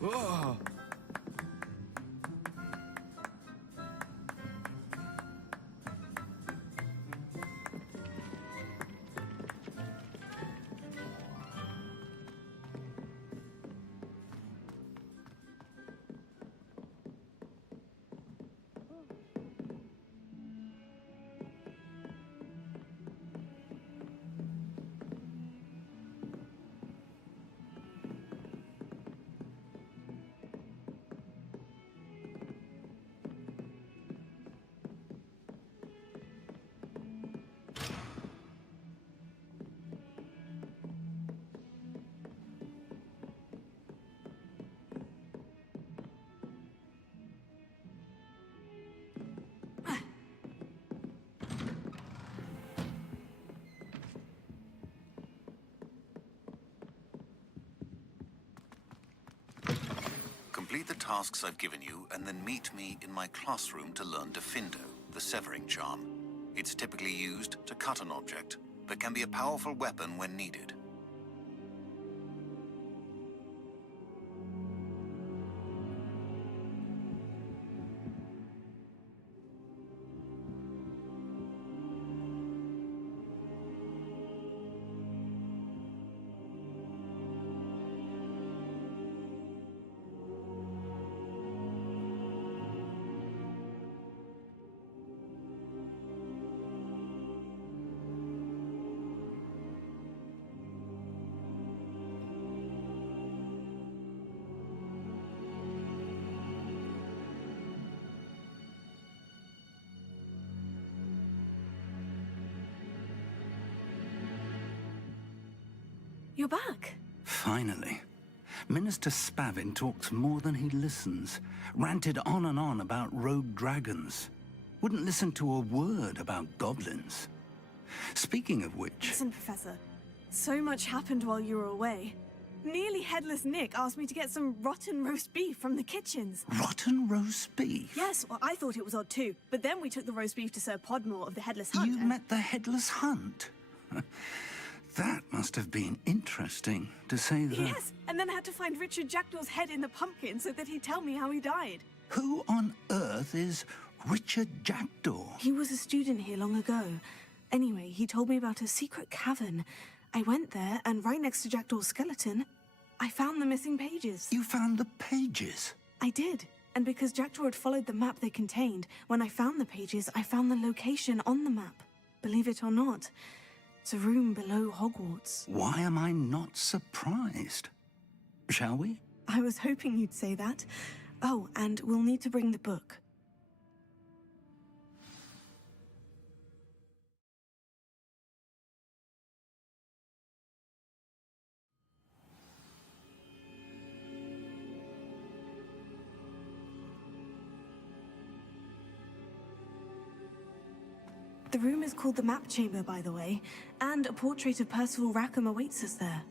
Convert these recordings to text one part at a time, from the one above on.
Oh. Complete the tasks I've given you, and then meet me in my classroom to learn Diffindo, the severing charm. It's typically used to cut an object, but can be a powerful weapon when needed. You're back. Finally. Minister Spavin talks more than he listens. Ranted on and on about rogue dragons. Wouldn't listen to a word about goblins. Speaking of which... Listen, Professor. So much happened while you were away. Nearly Headless Nick asked me to get some rotten roast beef from the kitchens. Rotten roast beef? Yes, well, I thought it was odd too. But then we took the roast beef to Sir Podmore of the Headless Hunt. You met the Headless Hunt? That must have been interesting, to say the... Yes, and then I had to find Richard Jackdaw's head in the pumpkin so that he'd tell me how he died. Who on earth is Richard Jackdaw? He was a student here long ago. Anyway, he told me about a secret cavern. I went there, and right next to Jackdaw's skeleton, I found the missing pages. You found the pages? I did. And because Jackdaw had followed the map they contained, when I found the pages, I found the location on the map. Believe it or not, it's a room below Hogwarts. Why am I not surprised? Shall we? I was hoping you'd say that. Oh, and we'll need to bring the book. The room is called the Map Chamber, by the way, and a portrait of Percival Rackham awaits us there.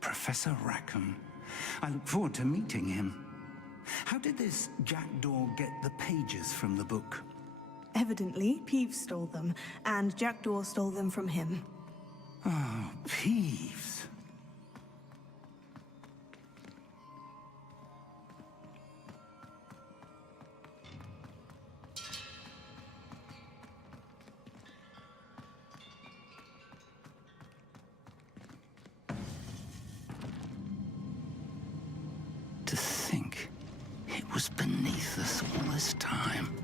Professor Rackham. I look forward to meeting him. How did this Jackdaw get the pages from the book? Evidently, Peeves stole them, and Jackdaw stole them from him. Oh, Peeves. To think it was beneath us all this time.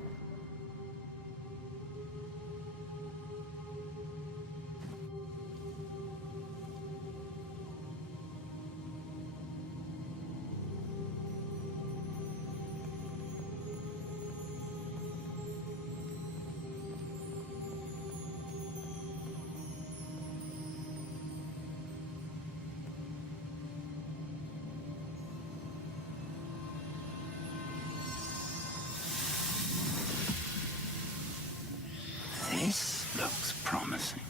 This looks promising.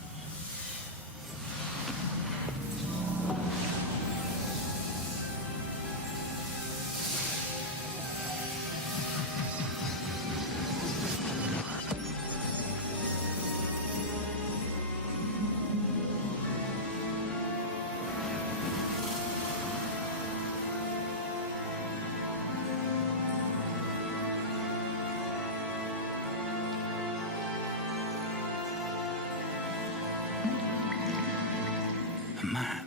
map,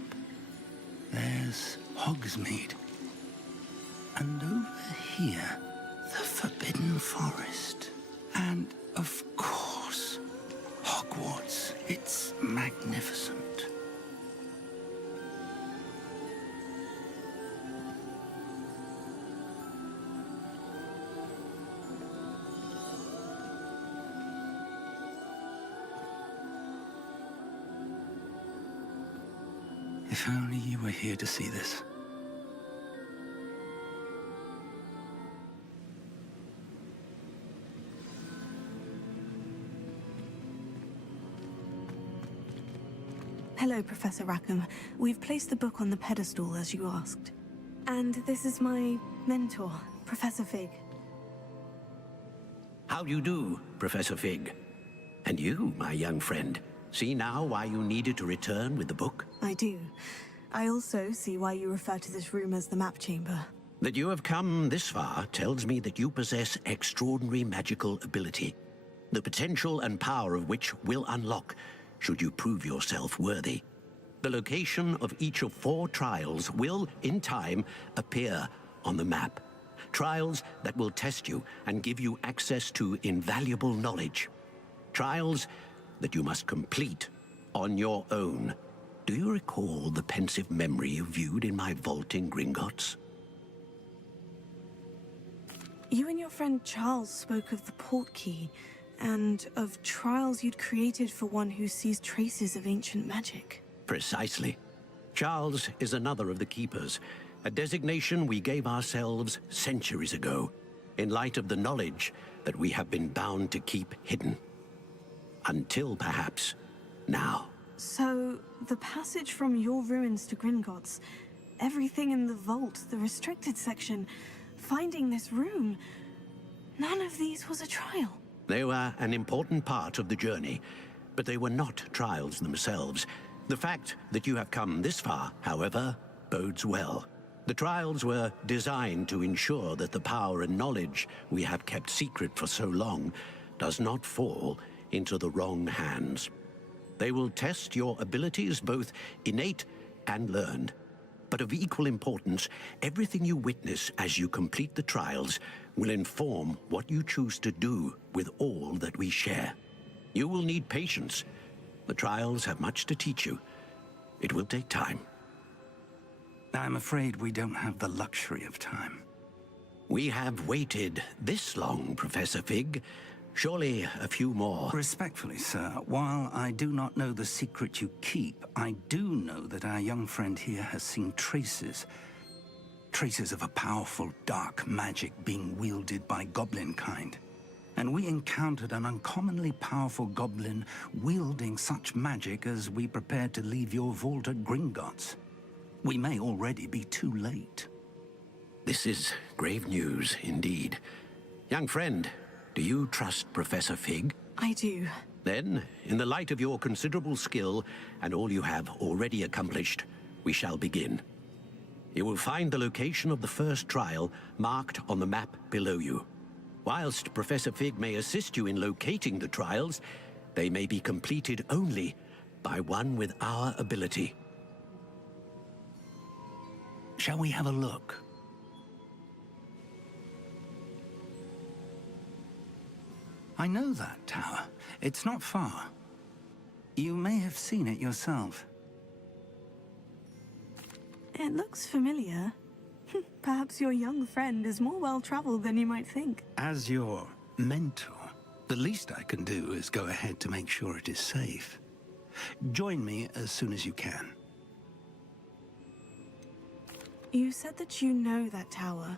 there's Hogsmeade. And over here, the Forbidden Forest. And, of course, Hogwarts. It's magnificent. If only you were here to see this. Hello, Professor Rackham. We've placed the book on the pedestal as you asked. And this is my mentor, Professor Fig. How do you do, Professor Fig? And you, my young friend, see now why you needed to return with the book? I do. I also see why you refer to this room as the map chamber. That you have come this far tells me that you possess extraordinary magical ability, the potential and power of which will unlock should you prove yourself worthy. The location of each of 4 trials will, in time, appear on the map. Trials that will test you and give you access to invaluable knowledge. Trials that you must complete on your own. Do you recall the pensive memory you viewed in my vault in Gringotts? You and your friend Charles spoke of the portkey, and of trials you'd created for one who sees traces of ancient magic. Precisely. Charles is another of the Keepers, a designation we gave ourselves centuries ago, in light of the knowledge that we have been bound to keep hidden. Until, perhaps, now. So, the passage from your ruins to Gringotts, everything in the vault, the restricted section, finding this room, none of these was a trial. They were an important part of the journey, but they were not trials themselves. The fact that you have come this far, however, bodes well. The trials were designed to ensure that the power and knowledge we have kept secret for so long does not fall into the wrong hands. They will test your abilities, both innate and learned. But of equal importance, everything you witness as you complete the trials will inform what you choose to do with all that we share. You will need patience. The trials have much to teach you. It will take time. I'm afraid we don't have the luxury of time. We have waited this long, Professor Fig. Surely a few more. Respectfully, sir, while I do not know the secret you keep, I do know that our young friend here has seen traces of a powerful dark magic being wielded by goblin kind. And we encountered an uncommonly powerful goblin wielding such magic as we prepared to leave your vault at Gringotts. We may already be too late. This is grave news indeed. Young friend, do you trust Professor Fig? I do. Then, in the light of your considerable skill and all you have already accomplished, we shall begin. You will find the location of the first trial marked on the map below you. Whilst Professor Fig may assist you in locating the trials, they may be completed only by one with our ability. Shall we have a look? I know that tower. It's not far. You may have seen it yourself. It looks familiar. Perhaps your young friend is more well-traveled than you might think. As your mentor, the least I can do is go ahead to make sure it is safe. Join me as soon as you can. You said that you know that tower.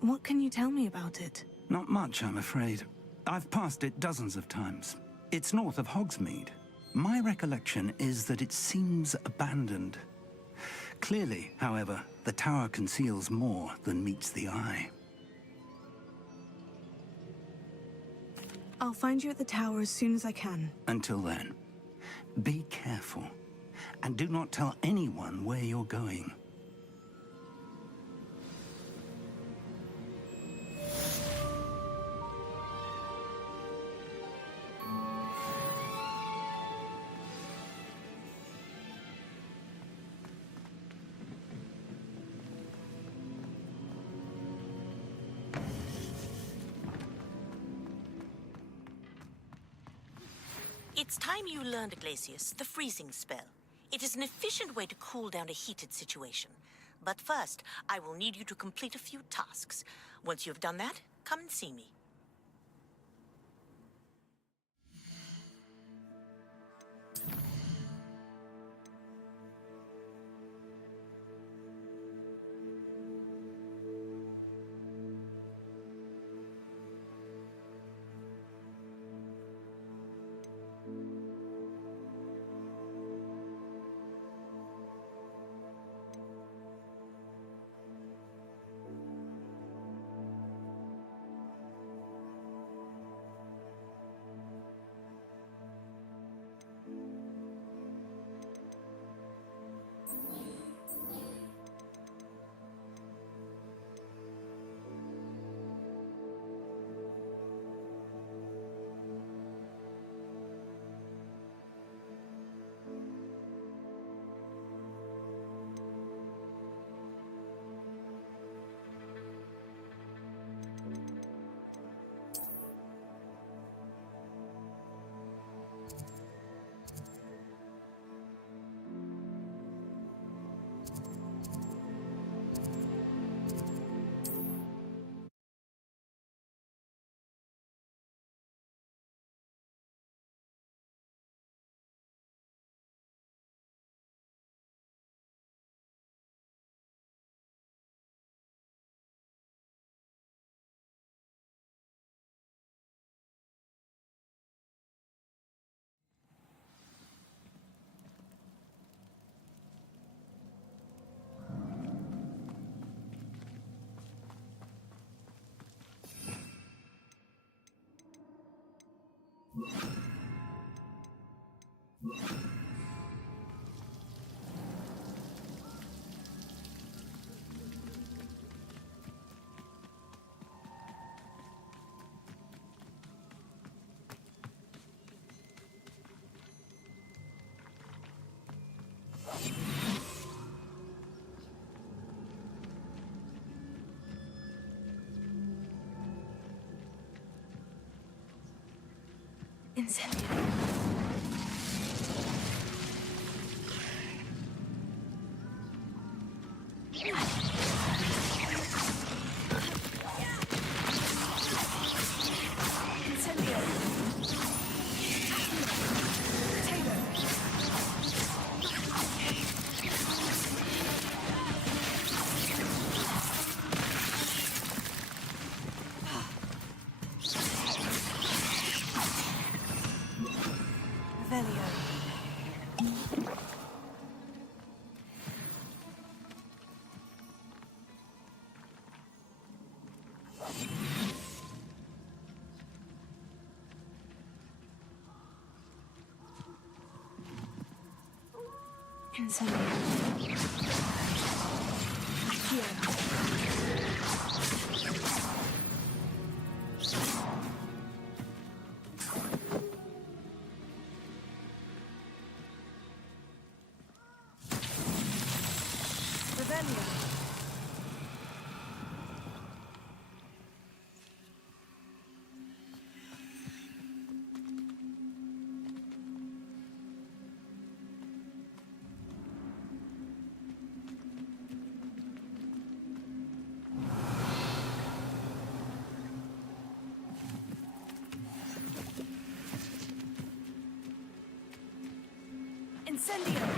What can you tell me about it? Not much, I'm afraid. I've passed it dozens of times. It's north of Hogsmeade. My recollection is that it seems abandoned. Clearly, however, the tower conceals more than meets the eye. I'll find you at the tower as soon as I can. Until then, be careful, and do not tell anyone where you're going. It's time you learned, Glacius, the freezing spell. It is an efficient way to cool down a heated situation. But first, I will need you to complete a few tasks. Once you've done that, come and see me. Incendio. Incendio. Incendio!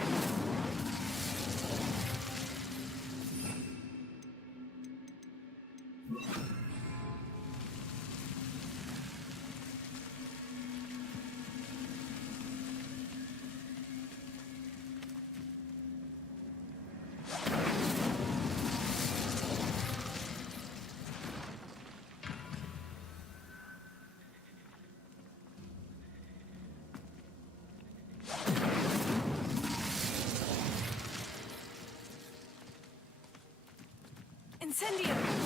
Incendio!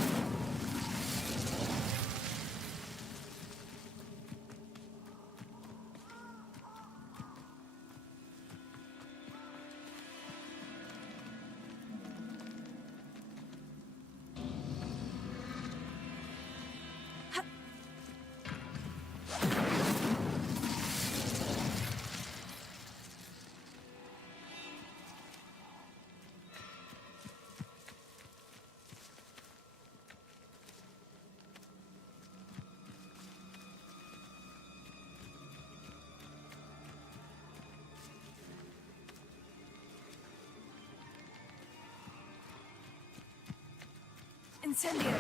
Incendio!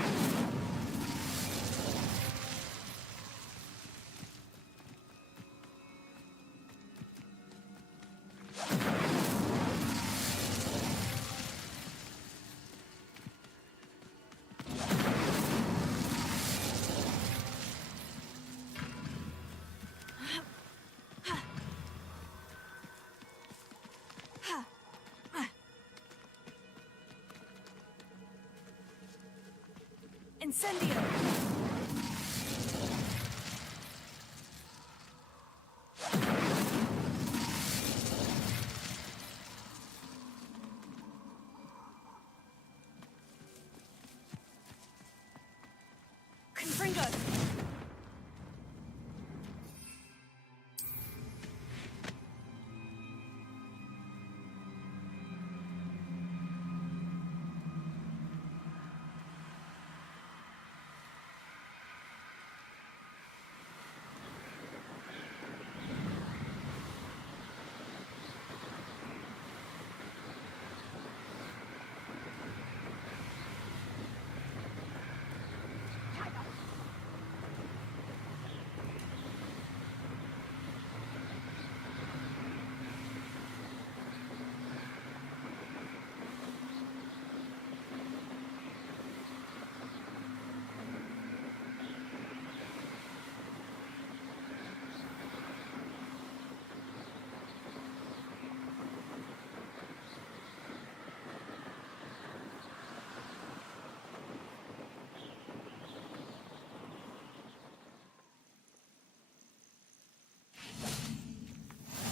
Incendio! Confringo!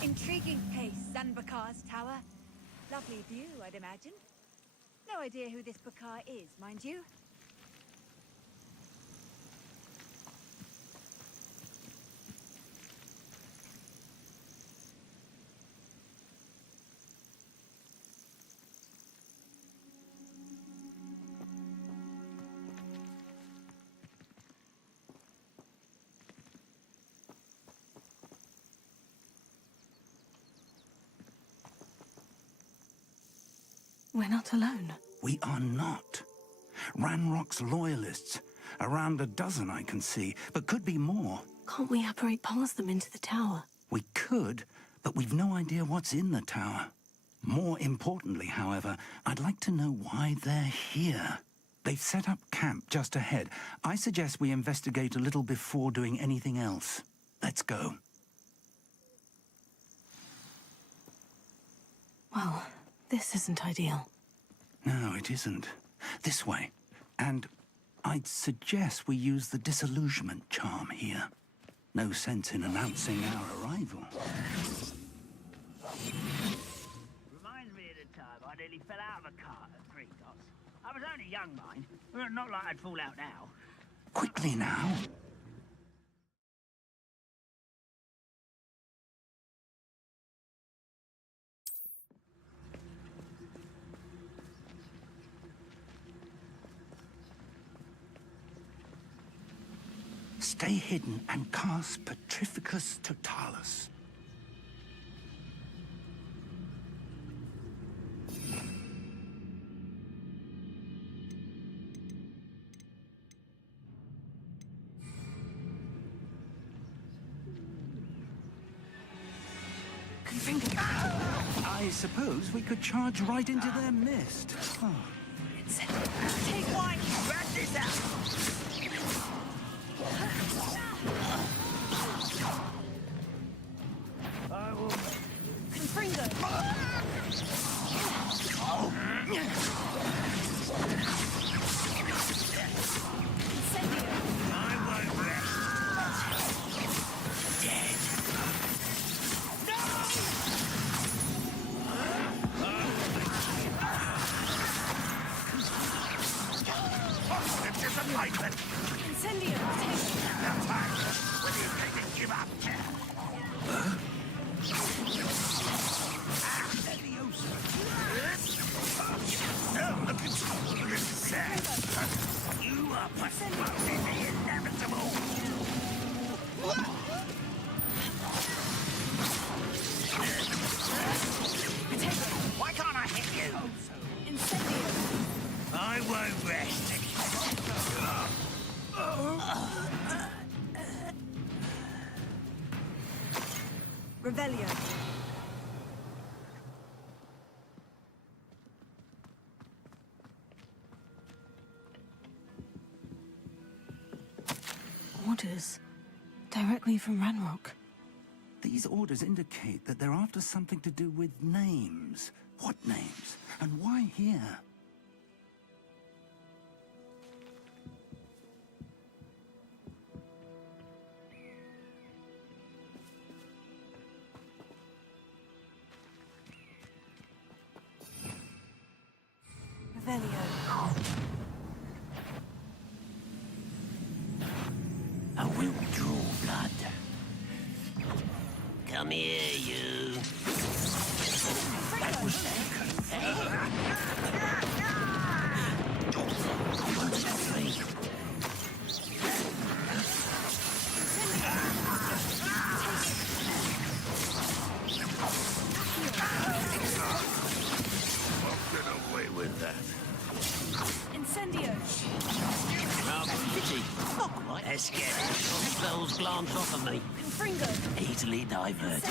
Intriguing place, Zanbakar's tower. Lovely view, I'd imagine. No idea who this Bakar is, mind you. We're not alone. We are not. Ranrock's loyalists. Around a dozen I can see, but could be more. Can't we apparate past them into the tower? We could, but we've no idea what's in the tower. More importantly, however, I'd like to know why they're here. They've set up camp just ahead. I suggest we investigate a little before doing anything else. Let's go. Well, this isn't ideal. No, it isn't. This way. And I'd suggest we use the disillusionment charm here. No sense in announcing our arrival. Reminds me of the time I nearly fell out of a cart at Gryffindor. I was only young, mind. Well, not like I'd fall out now. Quickly now. Stay hidden and cast Petrificus Totalis. I suppose we could charge right into their mist. Oh. Take one! Rat this out! I will... Confringo! Incendio! I won't rest. Dead. Incendio! Will you take and give up? Revelio. Orders. Directly from Ranrock. These orders indicate that they're after something to do with names. What names? And why here? Revelio. I will draw blood. Come here, you. That was Get away with that. Incendio. rather pity. Not quite as scary. Spells glance off of me. Confringo. Easily diverted.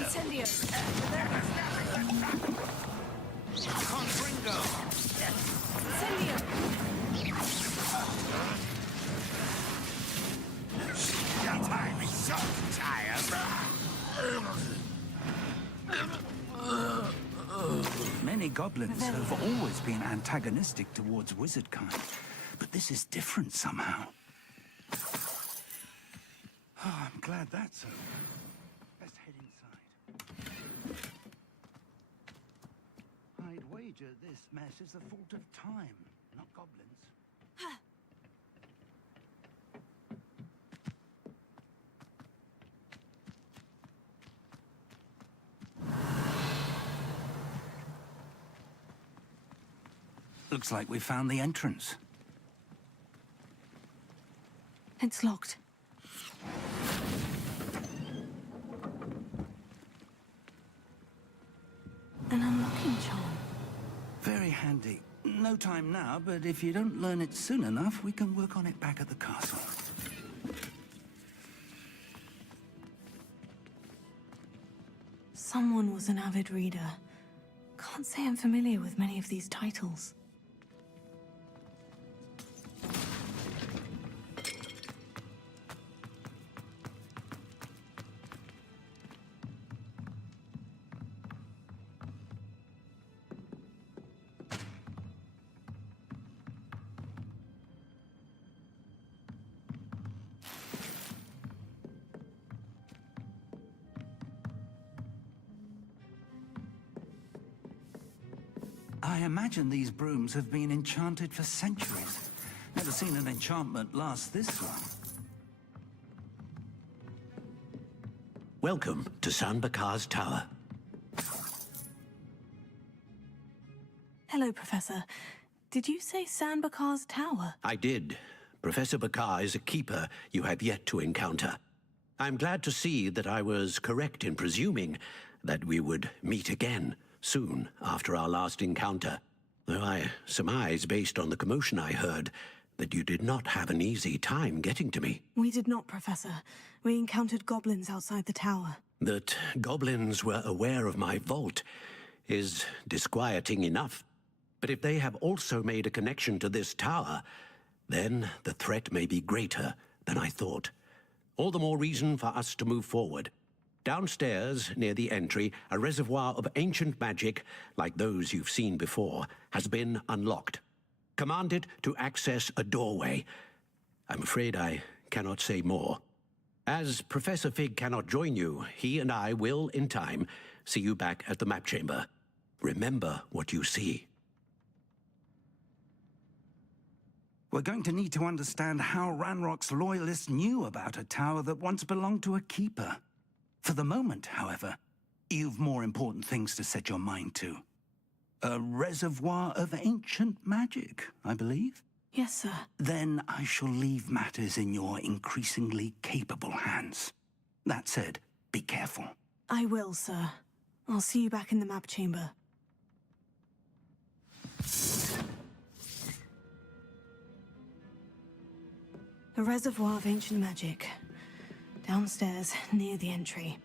Incendio. Incendio. Many goblins have always been antagonistic towards wizard kind, but this is different somehow. Oh, I'm glad that's over. Let's head inside. I'd wager this mess is the fault of time, not goblins. Looks like we found the entrance. It's locked. An unlocking charm. Very handy. No time now, but if you don't learn it soon enough, we can work on it back at the castle. Someone was an avid reader. Can't say I'm familiar with many of these titles. I imagine these brooms have been enchanted for centuries. Never seen an enchantment last this long. Welcome to San Bakar's Tower. Hello, Professor. Did you say San Bakar's Tower? I did. Professor Bakar is a keeper you have yet to encounter. I'm glad to see that I was correct in presuming that we would meet again soon after our last encounter, though I surmise, based on the commotion I heard, that you did not have an easy time getting to me. We did not, Professor. We encountered goblins outside the tower. That goblins were aware of my vault is disquieting enough. But if they have also made a connection to this tower, then the threat may be greater than I thought. All the more reason for us to move forward. Downstairs, near the entry, a reservoir of ancient magic, like those you've seen before, has been unlocked. Commanded to access a doorway. I'm afraid I cannot say more. As Professor Fig cannot join you, he and I will, in time, see you back at the map chamber. Remember what you see. We're going to need to understand how Ranrock's loyalists knew about a tower that once belonged to a keeper. For the moment, however, you've more important things to set your mind to. A reservoir of ancient magic, I believe? Yes, sir. Then I shall leave matters in your increasingly capable hands. That said, Be careful. I will, sir. I'll see you back in the map chamber. A reservoir of ancient magic. Downstairs, near the entry.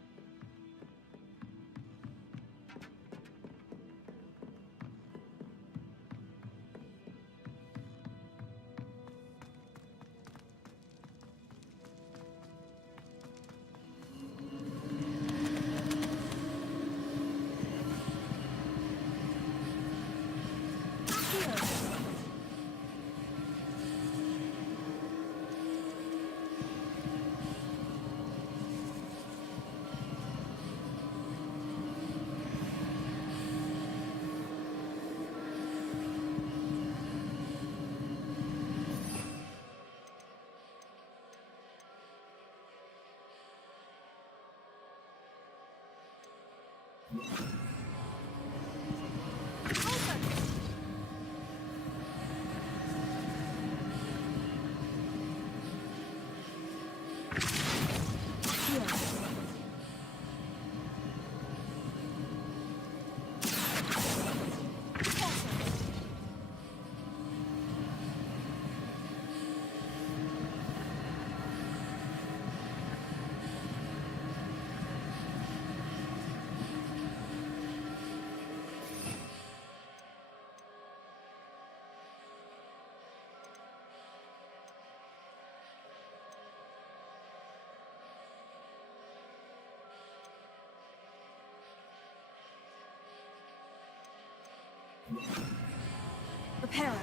Reparo.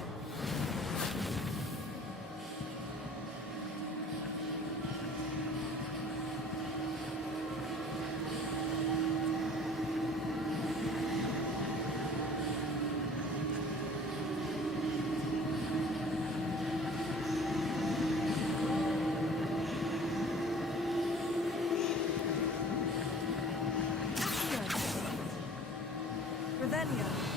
Revelio.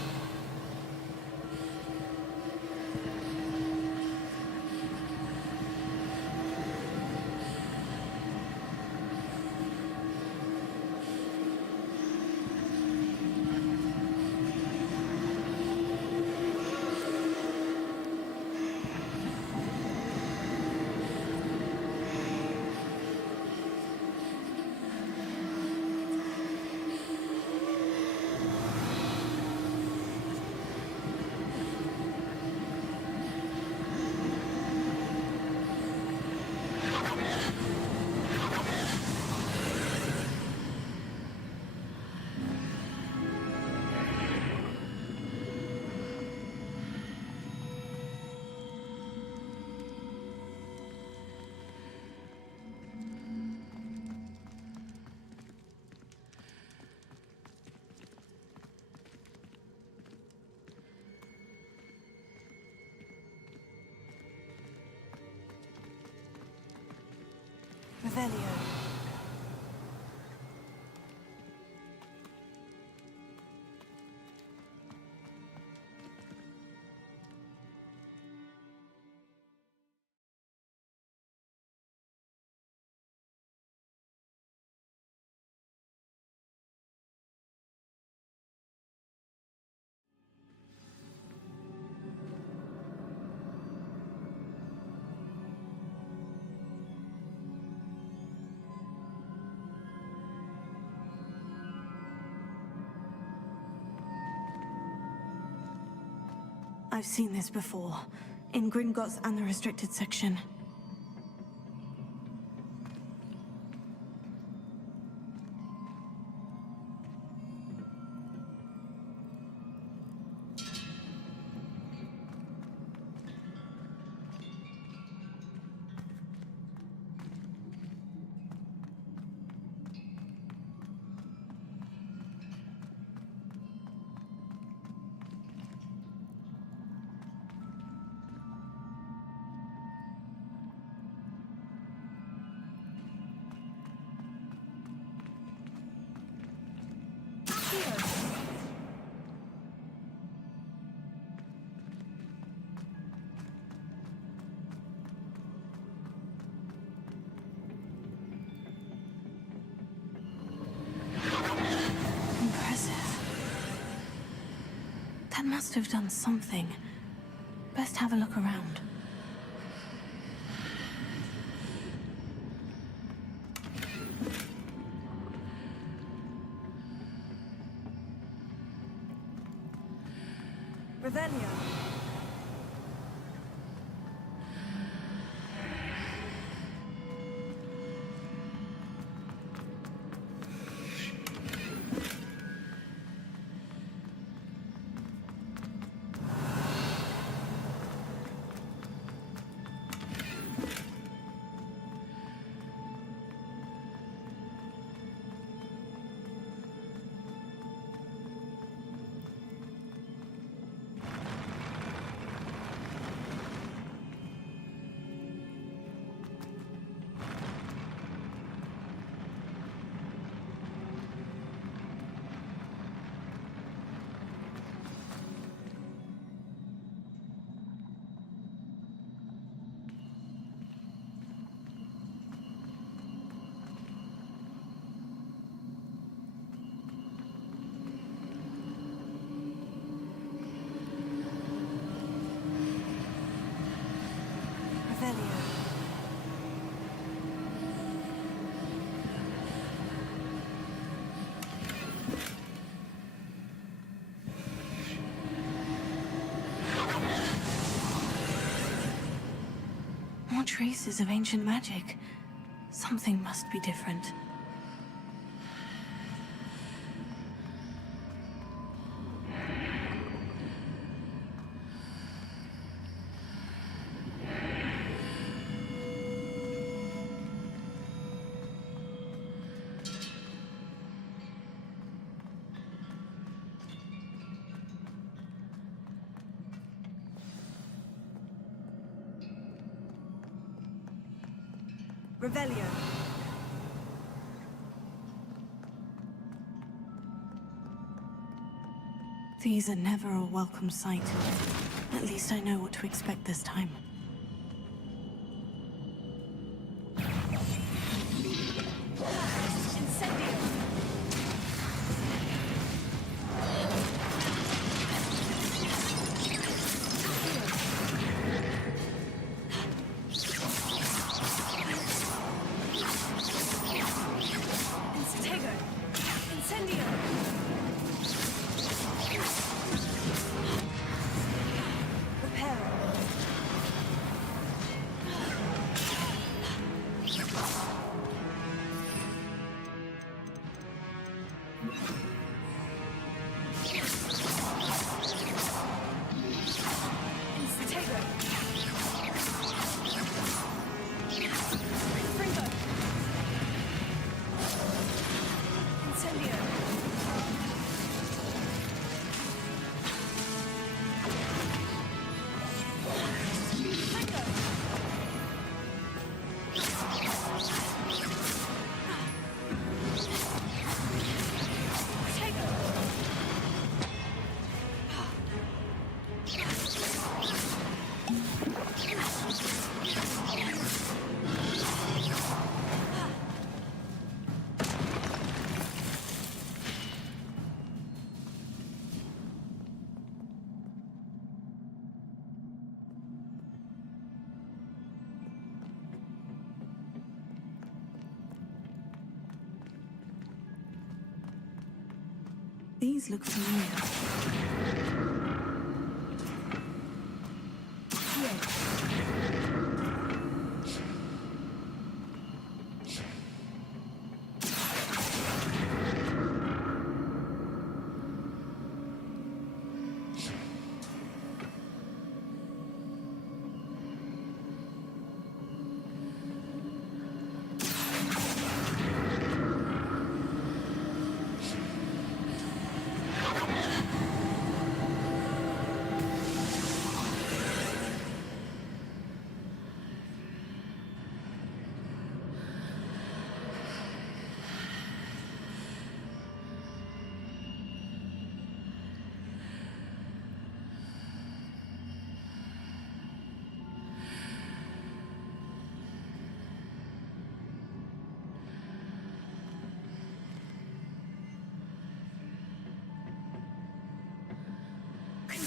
Revelio. I've seen this before, in Gringotts and the restricted section. That must have done something. Best have a look around. Revelio. More traces of ancient magic. Something must be different. Revelio. These are never a welcome sight. At least I know what to expect this time. These look familiar.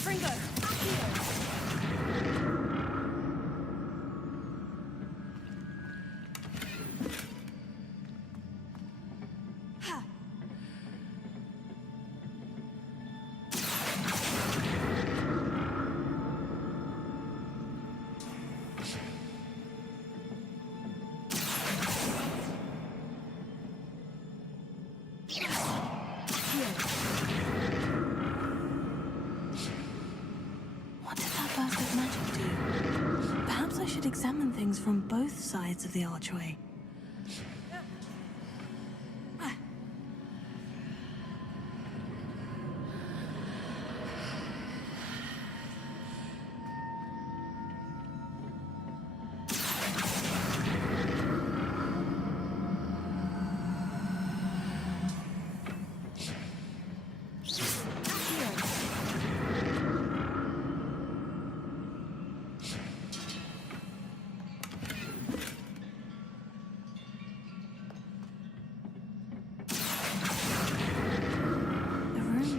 Fringo, Accio! What did that burst of magic do? Perhaps I should examine things from both sides of the archway.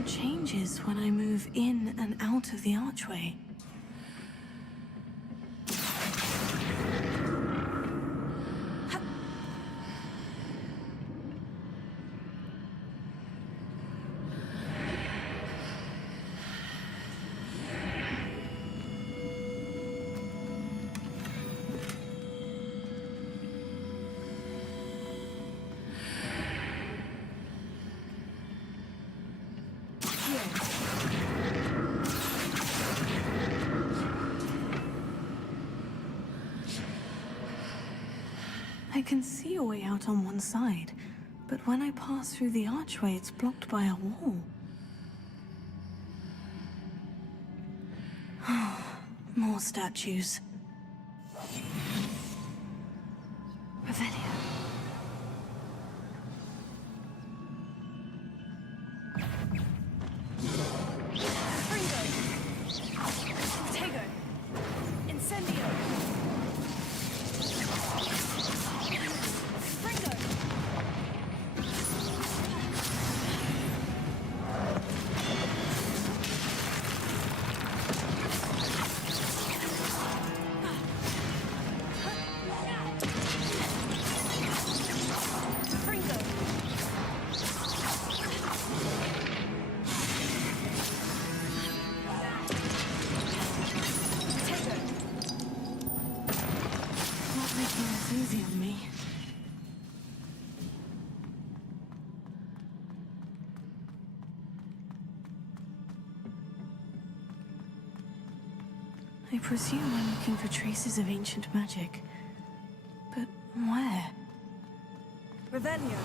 Changes when I move in and out of the archway. I can see a way out on one side, but when I pass through the archway, it's blocked by a wall. More statues. Revelio. Easy on me. I presume I'm looking for traces of ancient magic. But where? Revelio.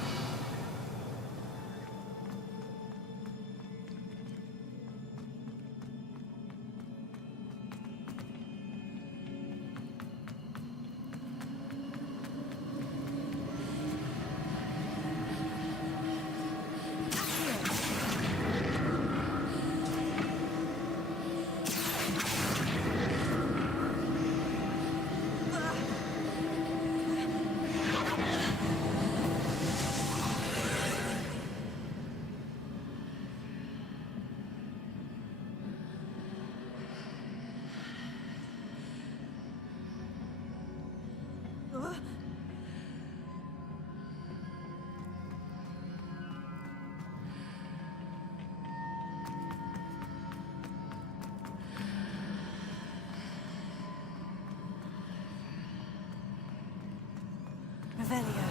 Revelio.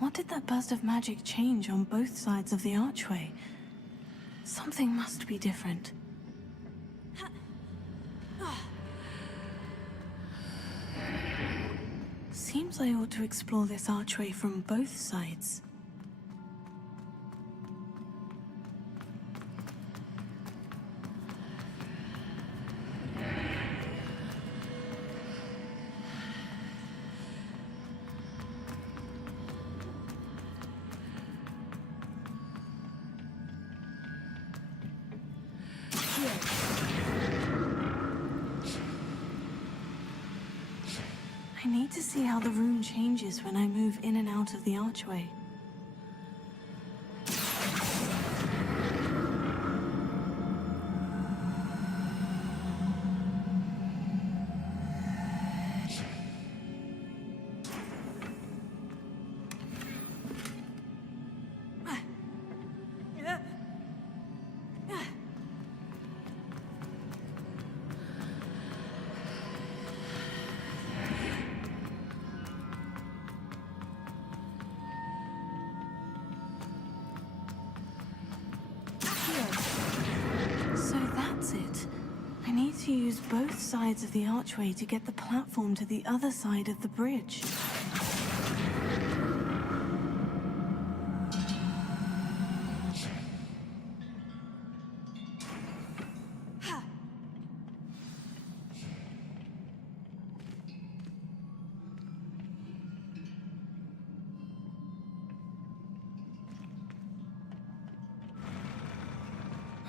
What did that burst of magic change on both sides of the archway? Something must be different. seems I ought to explore this archway from both sides. I need to see how the room changes when I move in and out of the archway. So that's it. I need to use both sides of the archway to get the platform to the other side of the bridge.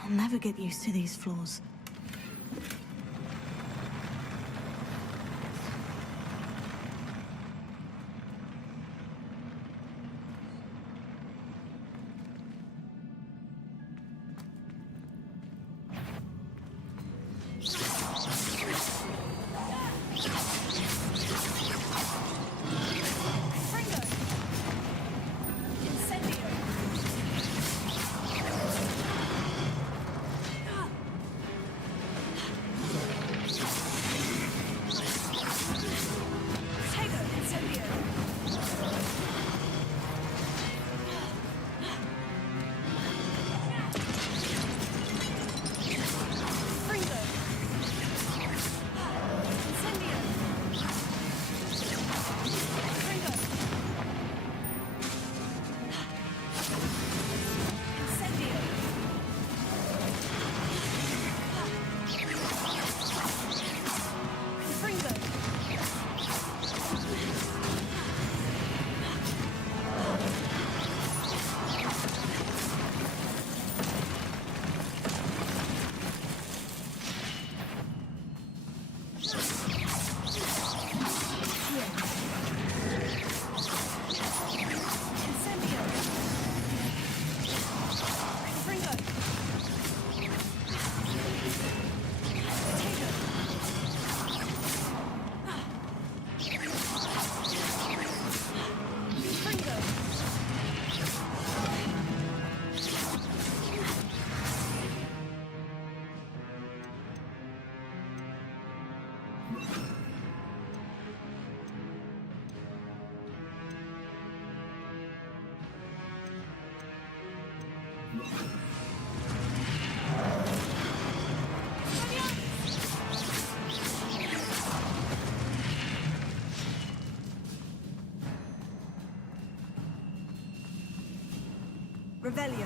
I'll never get used to these floors. Revelio.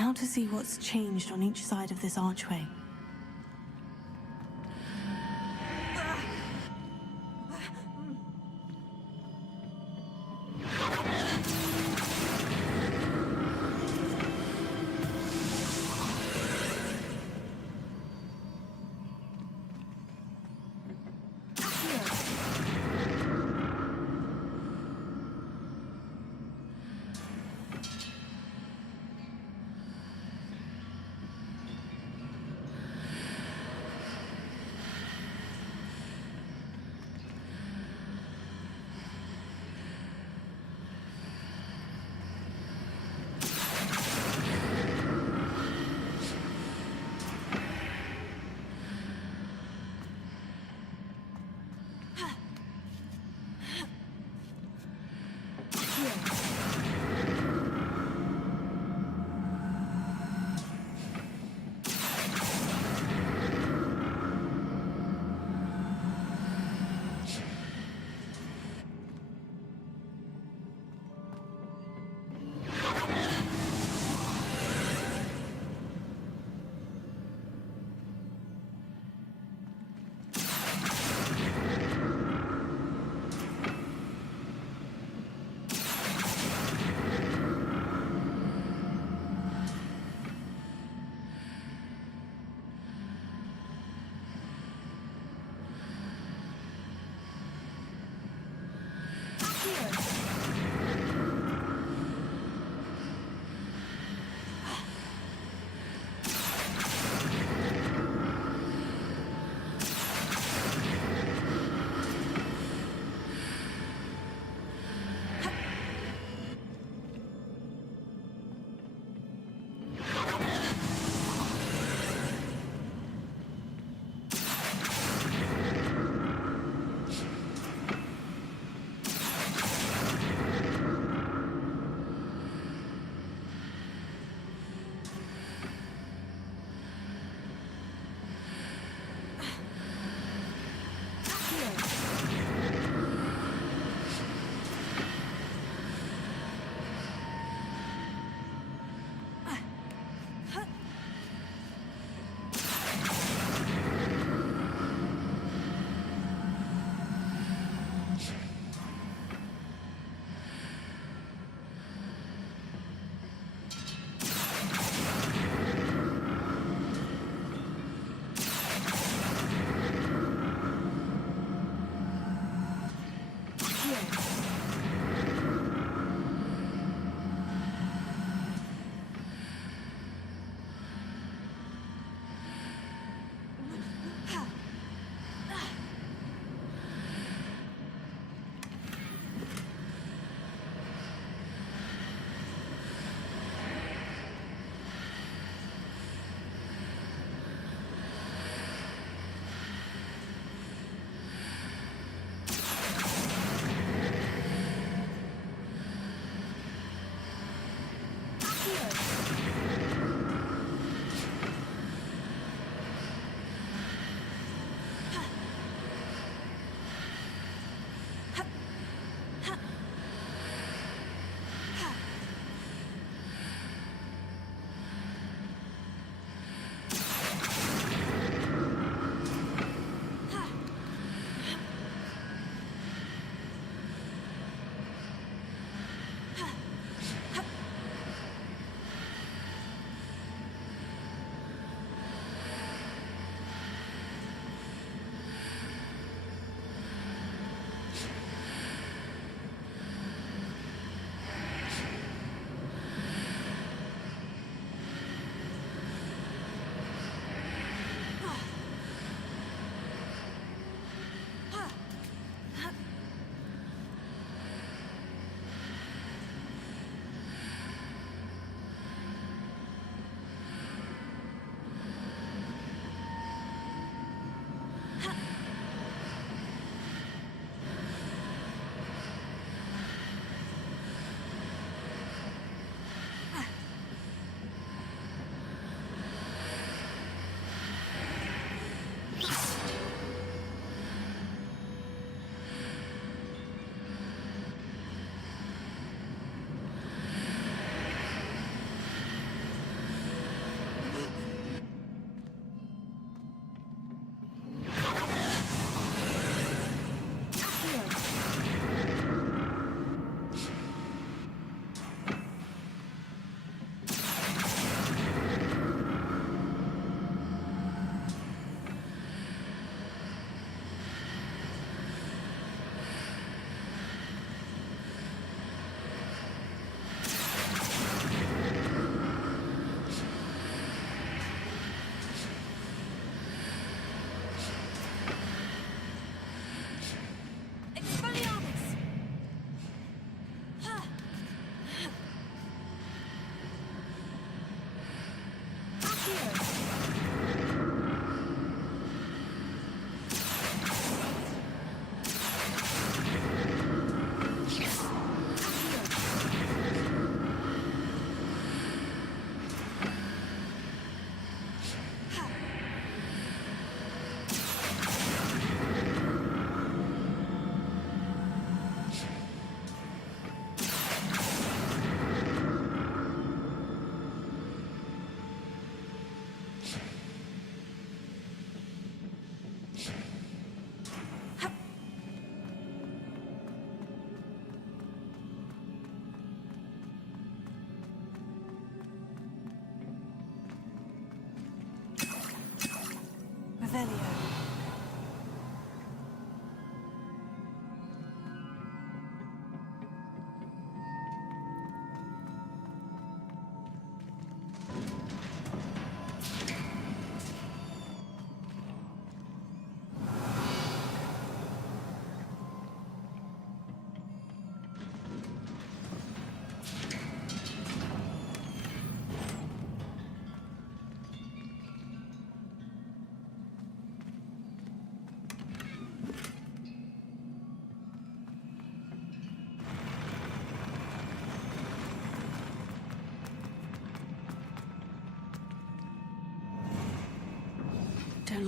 Now to see what's changed on each side of this archway.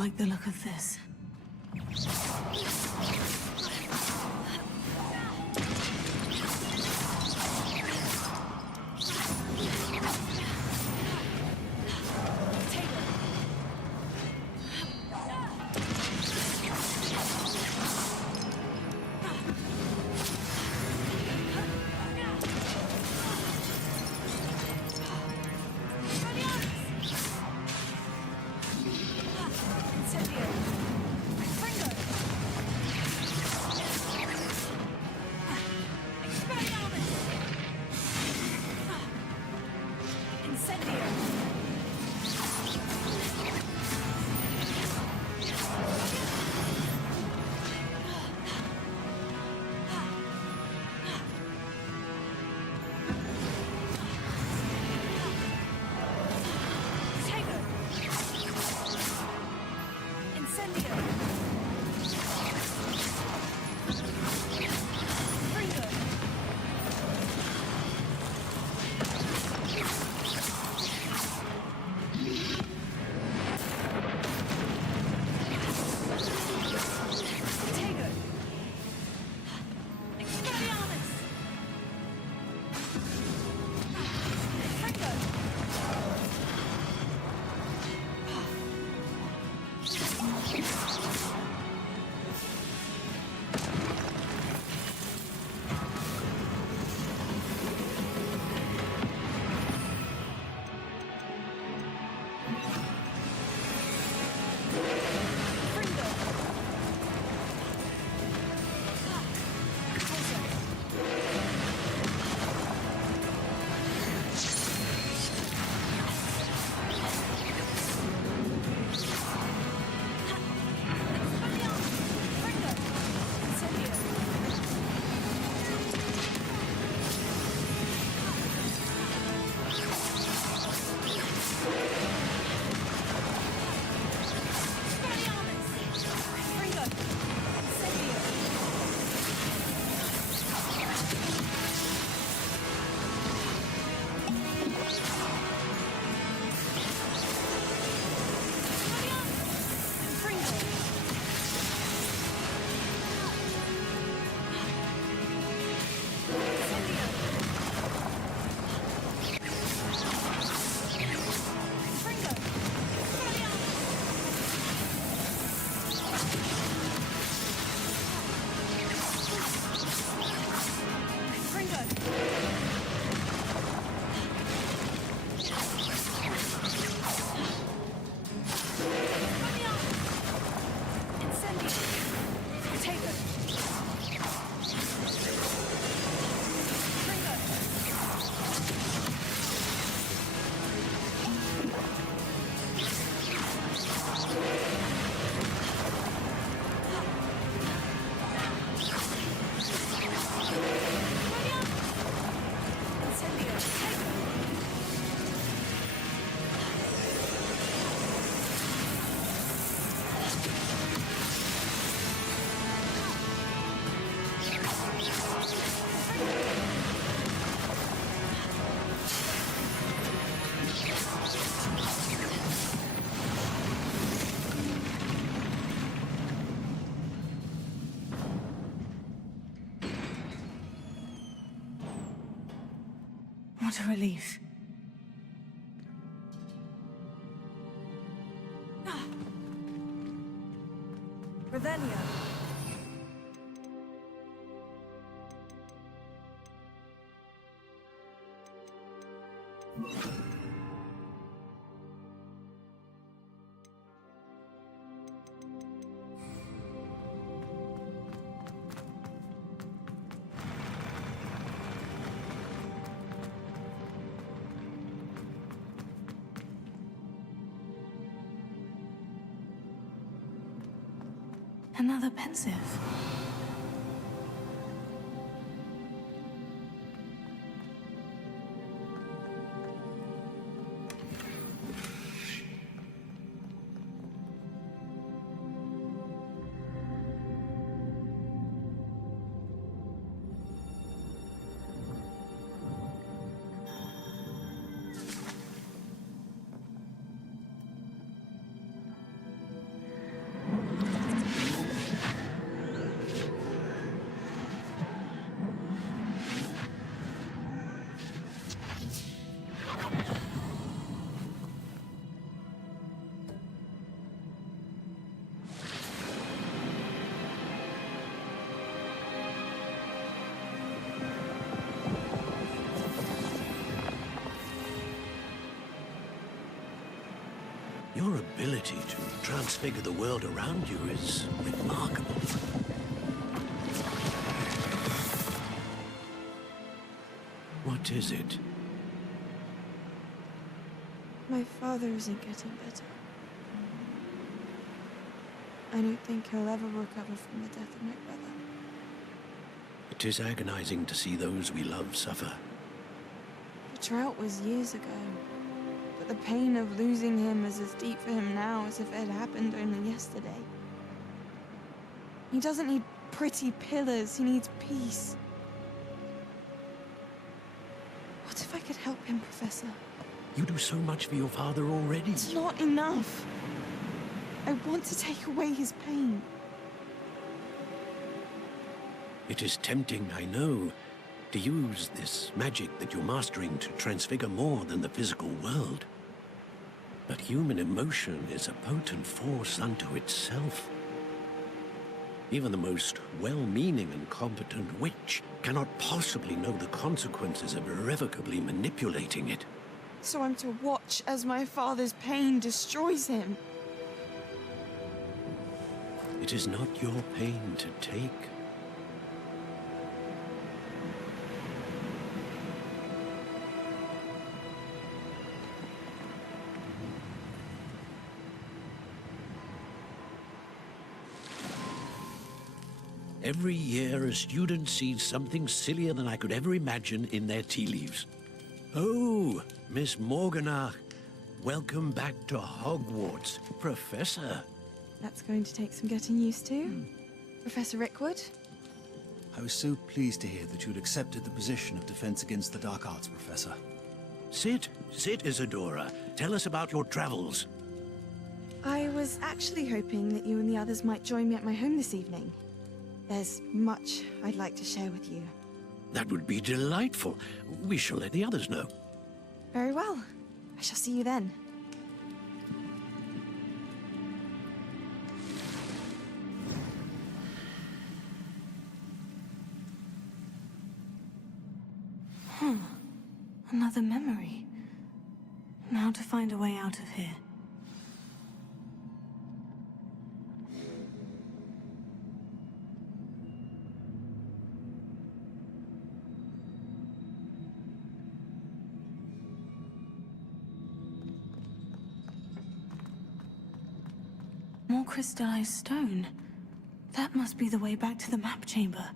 like the look of this. What a relief. Revelio. Another pensive. Your ability to transfigure the world around you is remarkable. What is it? My father isn't getting better. I don't think he'll ever recover from the death of my brother. It is agonizing to see those we love suffer. The drought was years ago, but the pain of losing him is as deep for him now as if it had happened only yesterday. He doesn't need pretty pillars, he needs peace. What if I could help him, Professor? You do so much for your father already. It's not enough. I want to take away his pain. It is tempting, I know, to use this magic that you're mastering to transfigure more than the physical world. But human emotion is a potent force unto itself. Even the most well-meaning and competent witch cannot possibly know the consequences of irrevocably manipulating it. So I'm to watch as my father's pain destroys him. It is not your pain to take. Every year, a student sees something sillier than I could ever imagine in their tea leaves. Oh, Miss Morganach, welcome back to Hogwarts, Professor. That's going to take some getting used to. Professor Rickwood? I was so pleased to hear that you'd accepted the position of Defense Against the Dark Arts, Professor. Sit, Isadora. Tell us about your travels. I was actually hoping that you and the others might join me at my home this evening. There's much I'd like to share with you. That would be delightful. We shall let the others know. Very well. I shall see you then. Another memory. Now to find a way out of here. More crystallized stone. That must be the way back to the map chamber.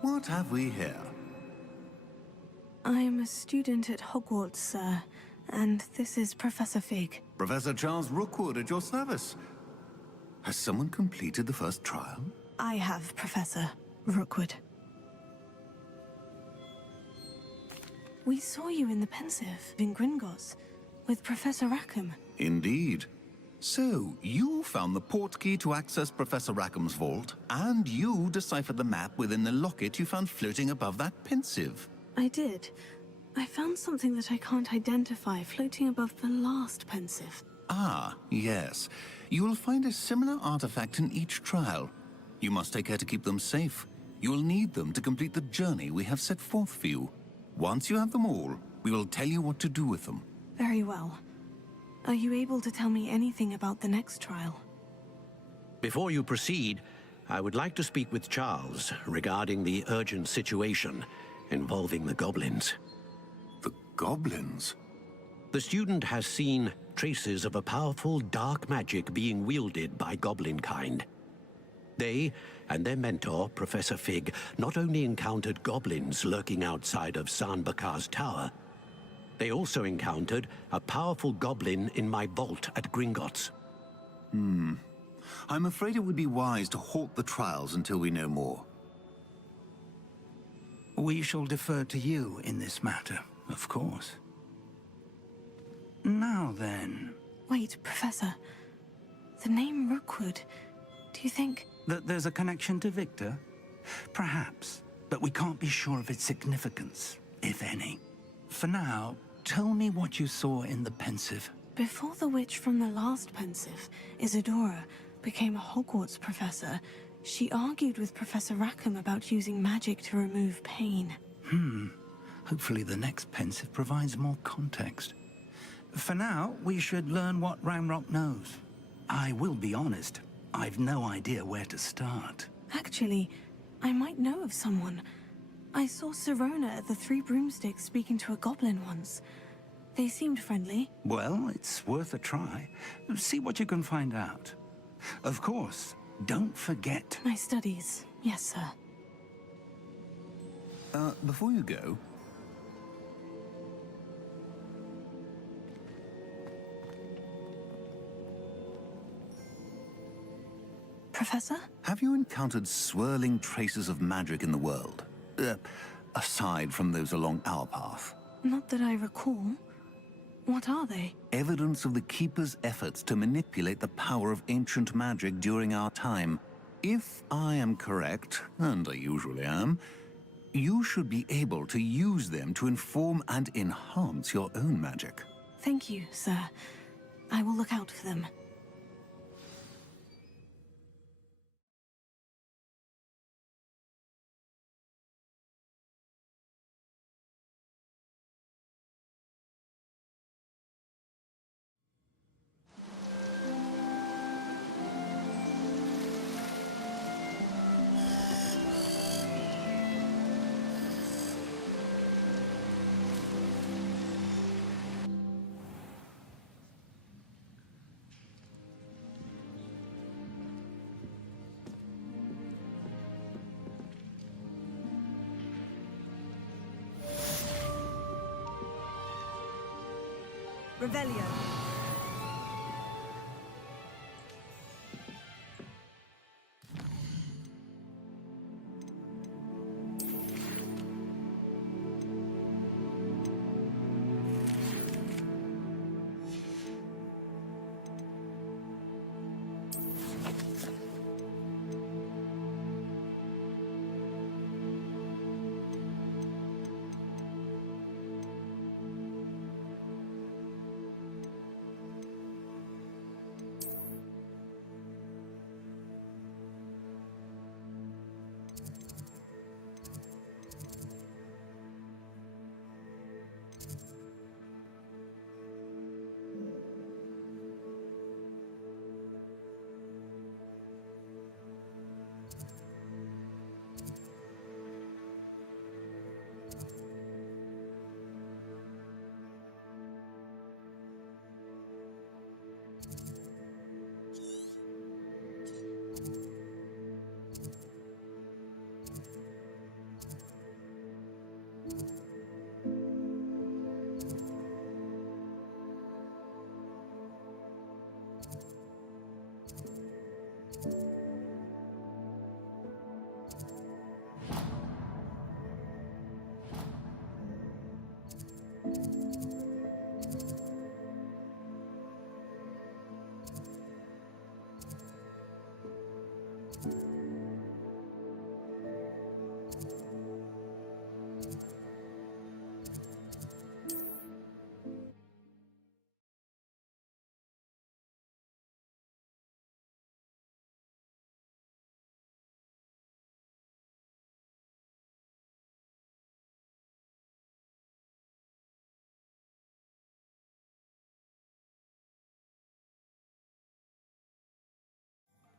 What have we here? I'm a student at Hogwarts, sir, and this is Professor Fig. Professor Charles Rookwood at your service. Has someone completed the first trial? I have, Professor Rookwood. We saw you in the Pensive in Gringotts with Professor Rackham. Indeed. So, you found the portkey to access Professor Rackham's vault, and you deciphered the map within the locket you found floating above that Pensive. I did. I found something that I can't identify floating above the last Pensive. Ah, yes. You will find a similar artifact in each trial. You must take care to keep them safe. You will need them to complete the journey we have set forth for you. Once you have them all, we will tell you what to do with them. Very well. Are you able to tell me anything about the next trial? Before you proceed, I would like to speak with Charles regarding the urgent situation involving the goblins. The goblins? The student has seen traces of a powerful dark magic being wielded by goblin kind. They and their mentor, Professor Fig, not only encountered goblins lurking outside of Sanbakar's tower, they also encountered a powerful goblin in my vault at Gringotts. I'm afraid it would be wise to halt the trials until we know more. We shall defer to you in this matter, of course. Now then... Wait, Professor. The name Rookwood. Do you think... That there's a connection to Victor? Perhaps, but we can't be sure of its significance, if any. For now, tell me what you saw in the Pensive. Before the witch from the last Pensive, Isadora, became a Hogwarts professor, she argued with Professor Rackham about using magic to remove pain. Hopefully the next Pensive provides more context. For now, we should learn what Ranrock knows. I will be honest, I've no idea where to start. Actually, I might know of someone. I saw Sirona at the Three Broomsticks speaking to a goblin once. They seemed friendly. Well, it's worth a try. See what you can find out. Of course, don't forget... My studies. Yes, sir. Before you go... Professor? Have you encountered swirling traces of magic in the world? Aside from those along our path. Not that I recall. What are they? Evidence of the Keeper's efforts to manipulate the power of ancient magic during our time. If I am correct, and I usually am, you should be able to use them to inform and enhance your own magic. Thank you, sir. I will look out for them. Revelio.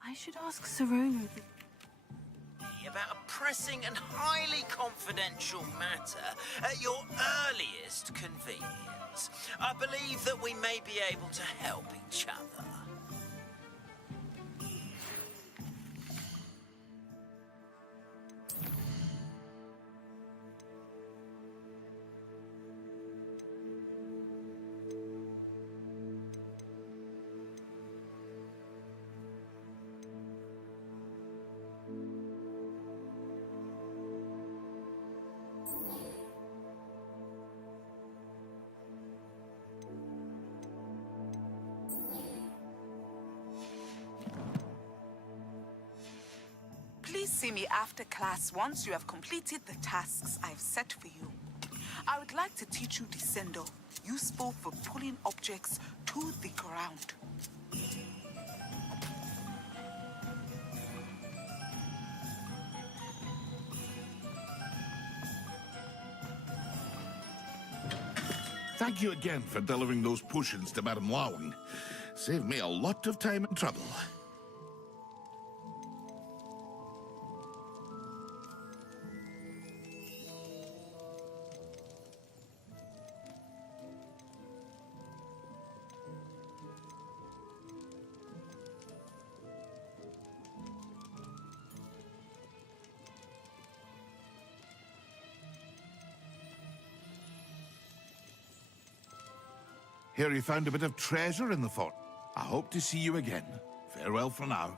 I should ask Sirona about a pressing and highly confidential matter at your earliest convenience. friends. I believe that we may be able to help each other. Please see me after class once you have completed the tasks I've set for you. I would like to teach you Descendo, useful for pulling objects to the ground. Thank you again for delivering those potions to Madame Lown. Saved me a lot of time and trouble. Here you found a bit of treasure in the fort. I hope to see you again. Farewell for now.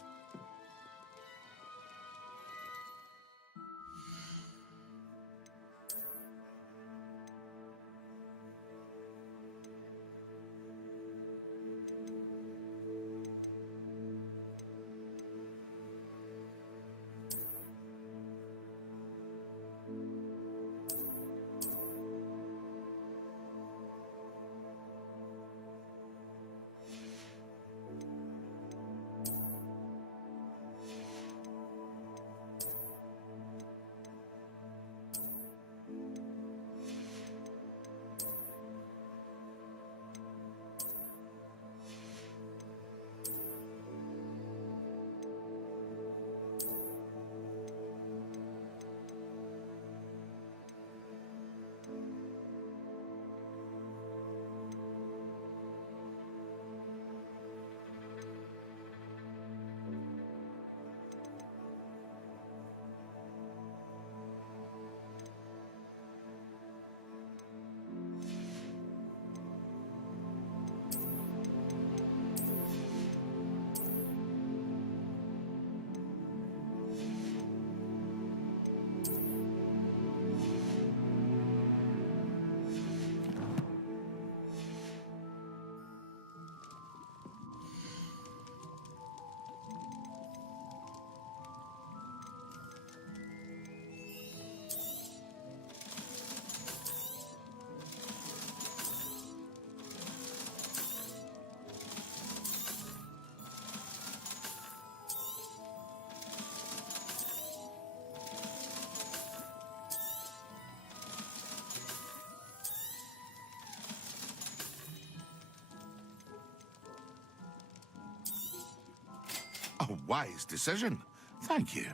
A wise decision. Thank you.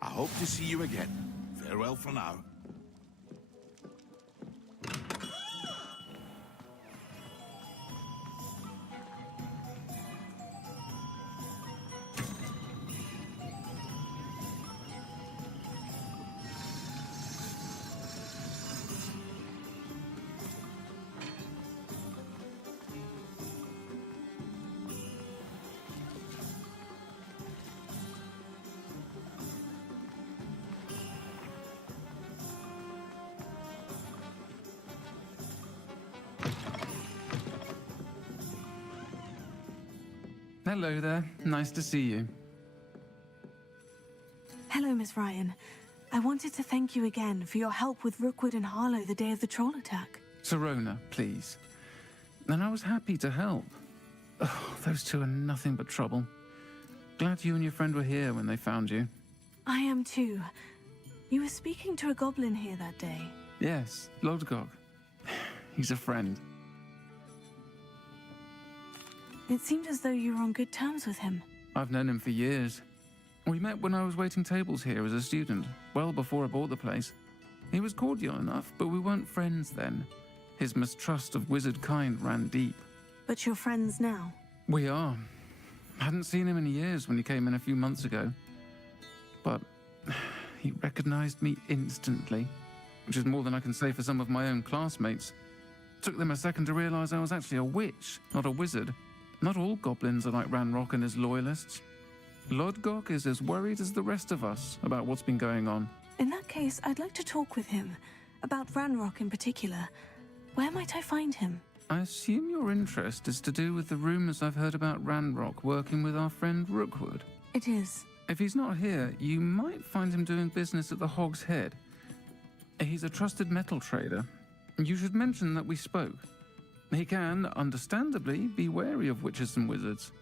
I hope to see you again. Farewell for now. Hello there. Nice to see you. Hello, Miss Ryan. I wanted to thank you again for your help with Rookwood and Harlow the day of the troll attack. Serona, please. And I was happy to help. Oh, those two are nothing but trouble. Glad you and your friend were here when they found you. I am too. You were speaking to a goblin here that day. Yes, Lodgok. He's a friend. It seemed as though you were on good terms with him. I've known him for years. We met when I was waiting tables here as a student, well before I bought the place. He was cordial enough, but we weren't friends then. His mistrust of wizard kind ran deep. But you're friends now? We are. Hadn't seen him in years when he came in a few months ago. But he recognized me instantly, which is more than I can say for some of my own classmates. Took them a second to realize I was actually a witch, not a wizard. Not all goblins are like Ranrock and his loyalists. Lodgok is as worried as the rest of us about what's been going on. In that case, I'd like to talk with him. About Ranrock in particular. Where might I find him? I assume your interest is to do with the rumors I've heard about Ranrock working with our friend Rookwood. It is. If he's not here, you might find him doing business at the Hog's Head. He's a trusted metal trader. You should mention that we spoke. He can, understandably, be wary of witches and wizards,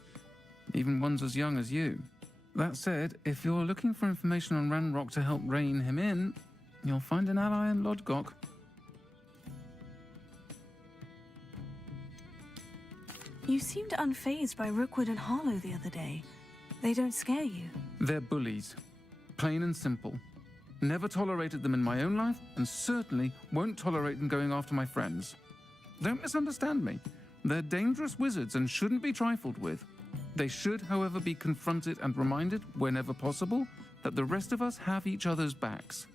even ones as young as you. That said, if you're looking for information on Ranrock to help rein him in, you'll find an ally in Lodgok. You seemed unfazed by Rookwood and Harlow the other day. They don't scare you. They're bullies. Plain and simple. Never tolerated them in my own life, and certainly won't tolerate them going after my friends. Don't misunderstand me. They're dangerous wizards and shouldn't be trifled with. They should, however, be confronted and reminded, whenever possible, that the rest of us have each other's backs.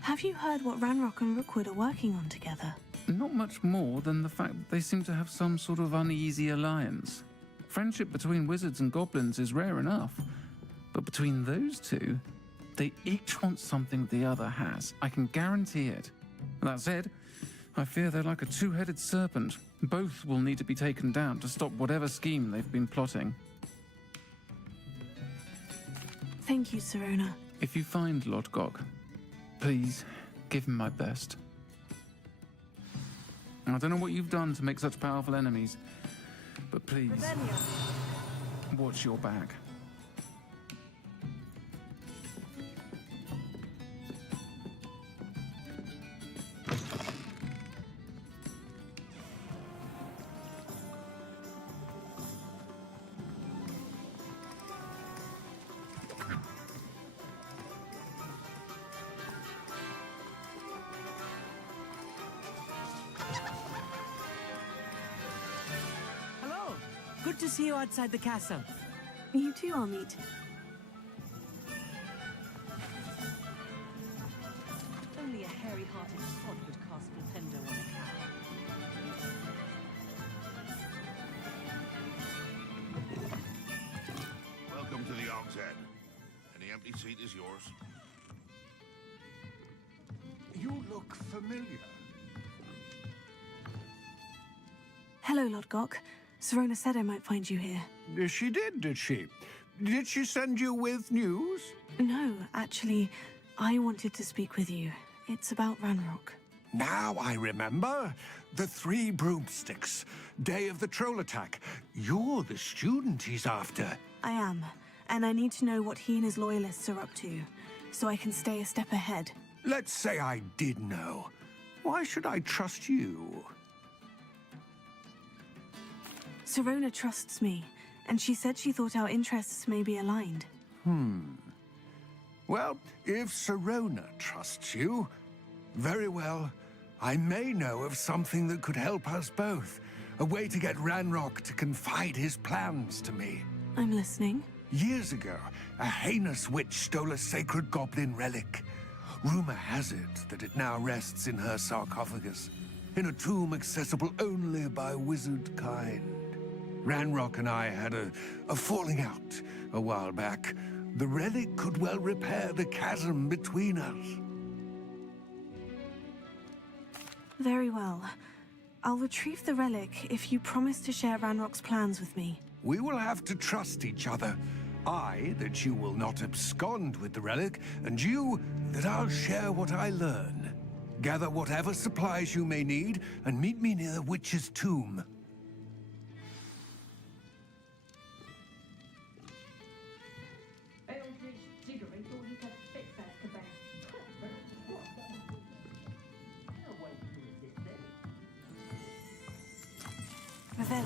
Have you heard what Ranrock and Rookwood are working on together? Not much more than the fact that they seem to have some sort of uneasy alliance. Friendship between wizards and goblins is rare enough, but between those two, they each want something the other has. I can guarantee it. That said, I fear they're like a two-headed serpent. Both will need to be taken down to stop whatever scheme they've been plotting. Thank you, Sirona. If you find Lodgok, please give him my best. I don't know what you've done to make such powerful enemies, but please, watch your back. Good to see you outside the castle. You too, Amit. Only a hairy-hearted sod would cast Gryffindor on a cow. Welcome to the Hog's Head. Any empty seat is yours. You look familiar. Hello, Lodgok. Sirona said I might find you here. She did she? Did she send you with news? No, actually, I wanted to speak with you. It's about Ranrock. Now I remember. The 3 broomsticks. Day of the troll attack. You're the student he's after. I am, and I need to know what he and his loyalists are up to, so I can stay a step ahead. Let's say I did know. Why should I trust you? Sirona trusts me, and she said she thought our interests may be aligned. Well, if Sirona trusts you, very well. I may know of something that could help us both. A way to get Ranrock to confide his plans to me. I'm listening. Years ago, a heinous witch stole a sacred goblin relic. Rumor has it that it now rests in her sarcophagus, in a tomb accessible only by wizard kind. Ranrock and I had a falling out a while back. The relic could well repair the chasm between us. Very well. I'll retrieve the relic if you promise to share Ranrock's plans with me. We will have to trust each other. I, that you will not abscond with the relic, and you, that I'll share what I learn. Gather whatever supplies you may need, and meet me near the witch's tomb. Revelio.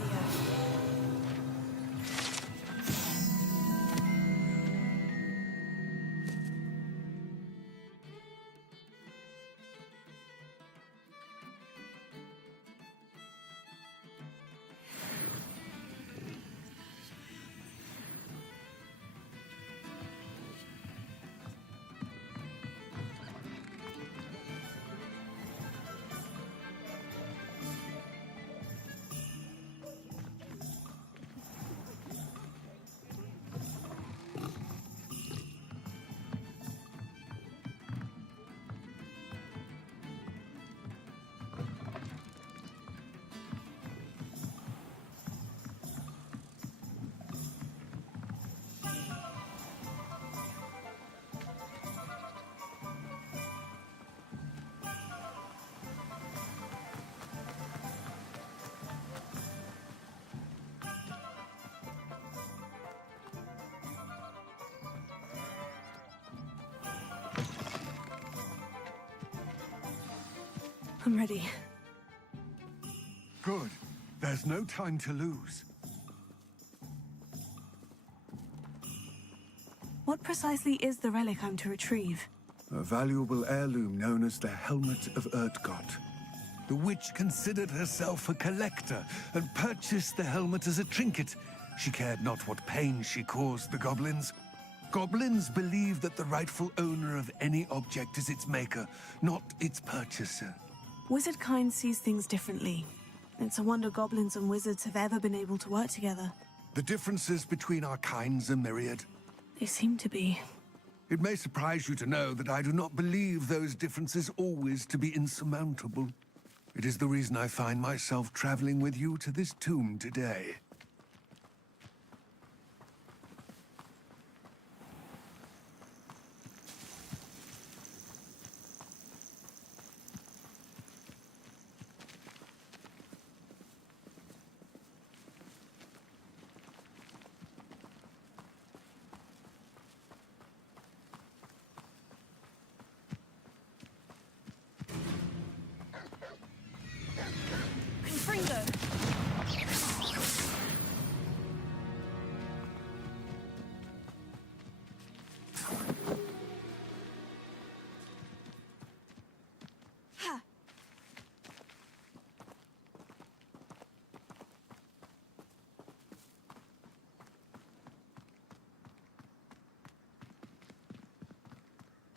I'm ready. Good. There's no time to lose. What precisely is the relic I'm to retrieve? A valuable heirloom known as the Helmet of Urtkot. The witch considered herself a collector and purchased the helmet as a trinket. She cared not what pain she caused the goblins. Goblins believe that the rightful owner of any object is its maker, not its purchaser. Wizard kind sees things differently. It's a wonder goblins and wizards have ever been able to work together. The differences between our kinds are myriad. They seem to be. It may surprise you to know that I do not believe those differences always to be insurmountable. It is the reason I find myself traveling with you to this tomb today.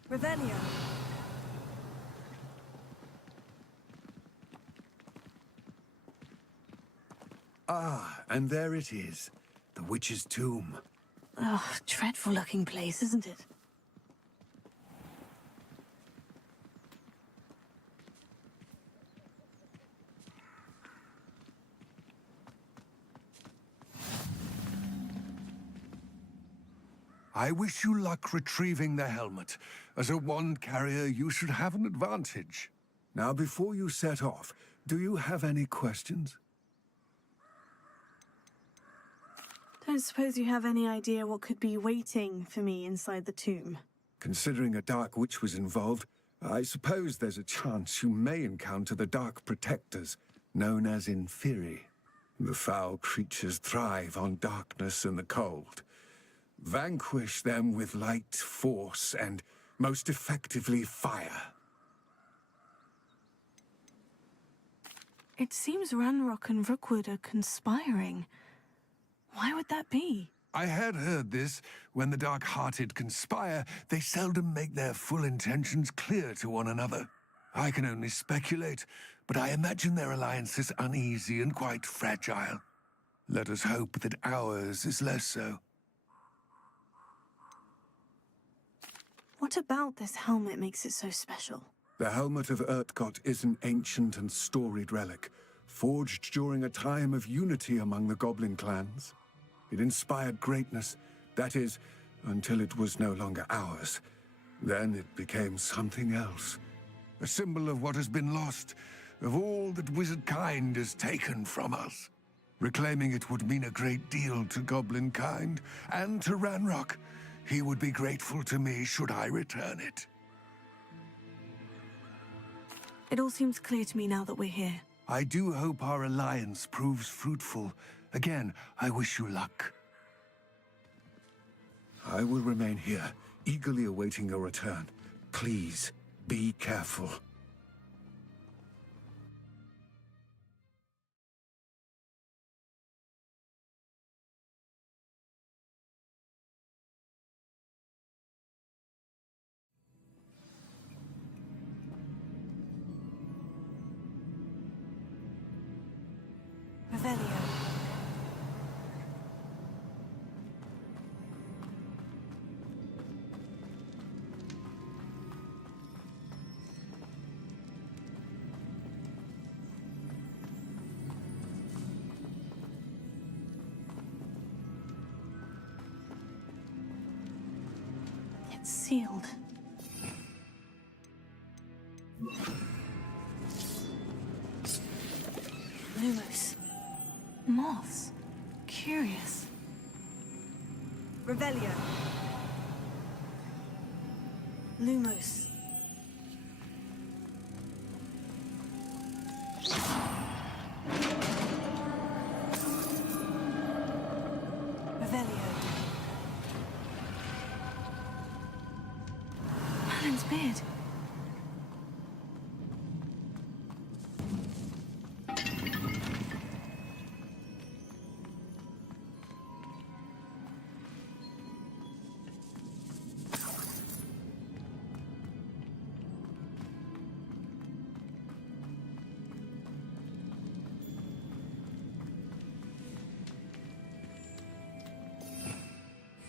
Revelio. Ah, and there it is. The witch's tomb. Oh, dreadful looking place, isn't it? I wish you luck retrieving the helmet. As a wand carrier, you should have an advantage. Now, before you set off, do you have any questions? Don't suppose you have any idea what could be waiting for me inside the tomb? Considering a dark witch was involved, I suppose there's a chance you may encounter the Dark Protectors, known as in Faerie. The foul creatures thrive on darkness and the cold. Vanquish them with light, force, and, most effectively, fire. It seems Ranrock and Rookwood are conspiring. Why would that be? I had heard this. When the dark-hearted conspire, they seldom make their full intentions clear to one another. I can only speculate, but I imagine their alliance is uneasy and quite fragile. Let us hope that ours is less so. What about this helmet makes it so special? The Helmet of Urtkot is an ancient and storied relic, forged during a time of unity among the goblin clans. It inspired greatness, that is, until it was no longer ours. Then it became something else. A symbol of what has been lost, of all that wizard kind has taken from us. Reclaiming it would mean a great deal to goblin kind, and to Ranrock. He would be grateful to me should I return it. It all seems clear to me now that we're here. I do hope our alliance proves fruitful. Again, I wish you luck. I will remain here, eagerly awaiting your return. Please, be careful. Revelio. It's sealed. Lumos. Moths. Curious. Revelio. Lumos. beard.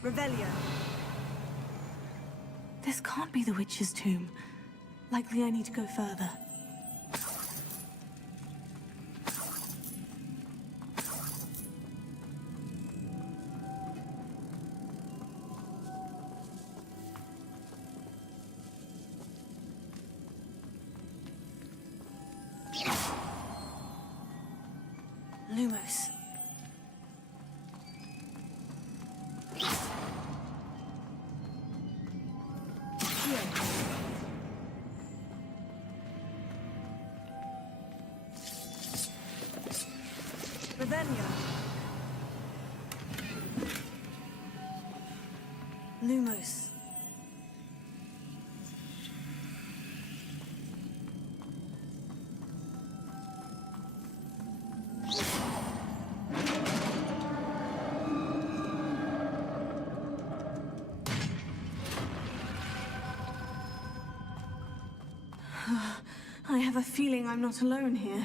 Revelio. This can't be the witch's tomb. Likely I need to go further. Lumos. Revelio. Lumos. I have a feeling I'm not alone here.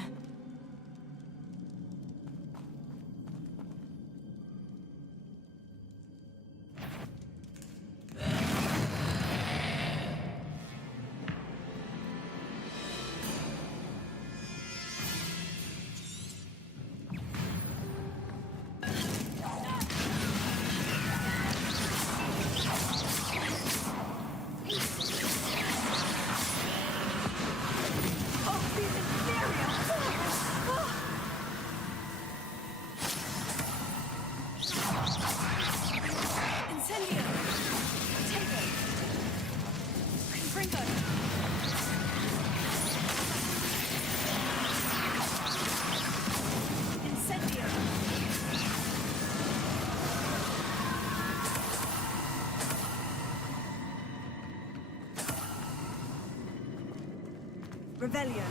Revelio.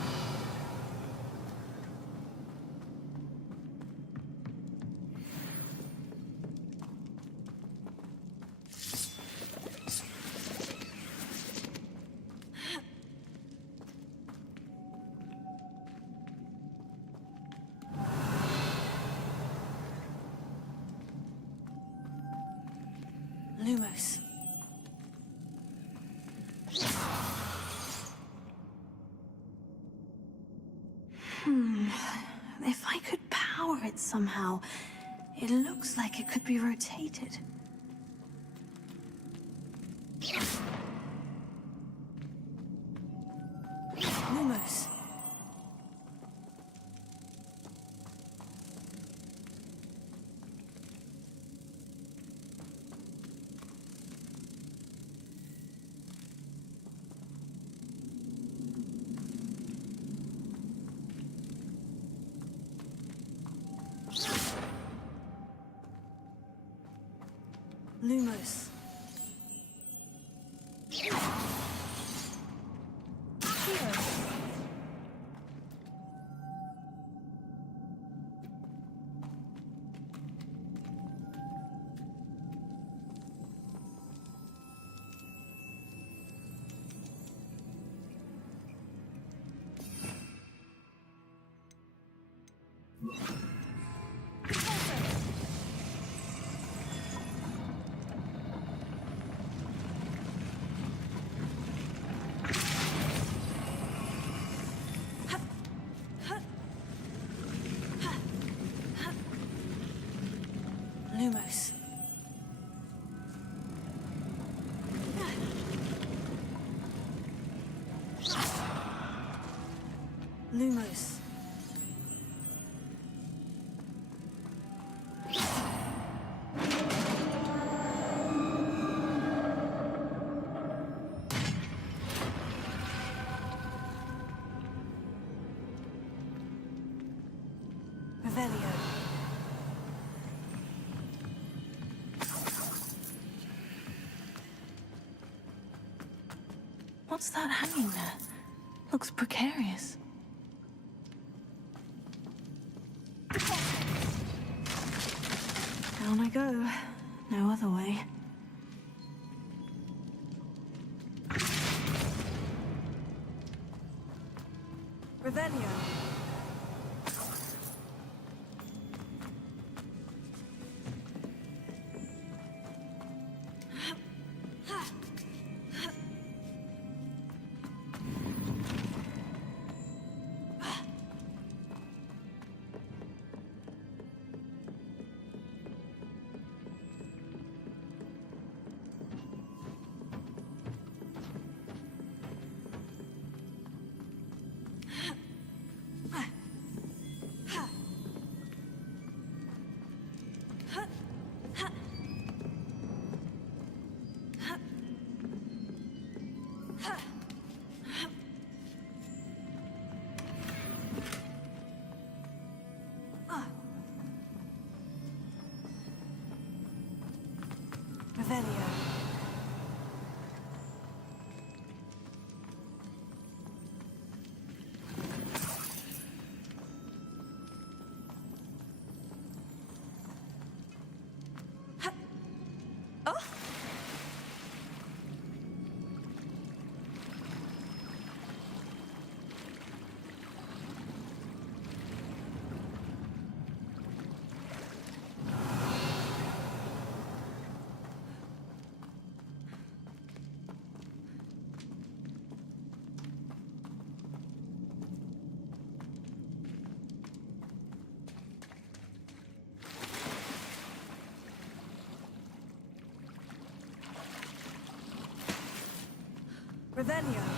Lumos. If I could power it somehow, it looks like it could be rotated. Lumos. Lumos. Lumos. Lumos. Revelio. What's that hanging there? Looks precarious. Down I go. No other way. Revelio. Revelio. Revelio.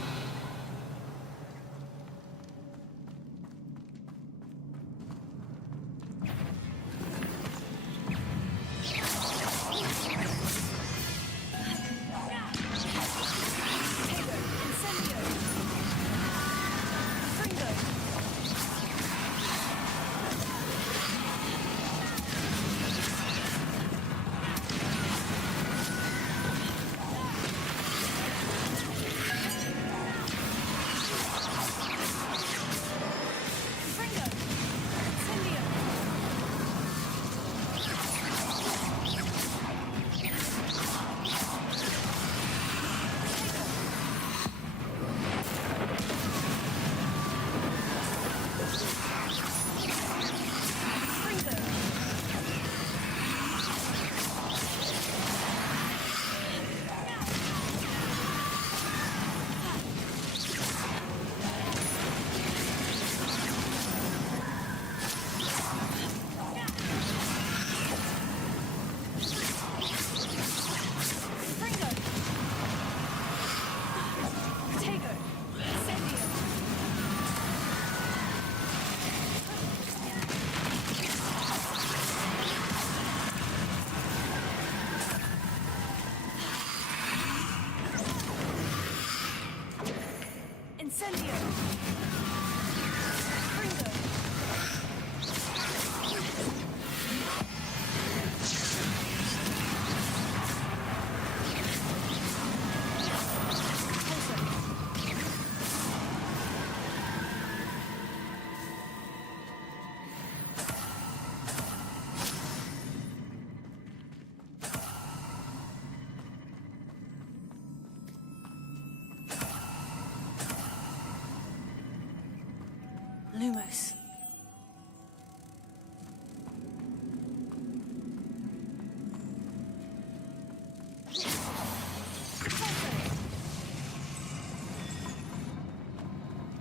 Lumos.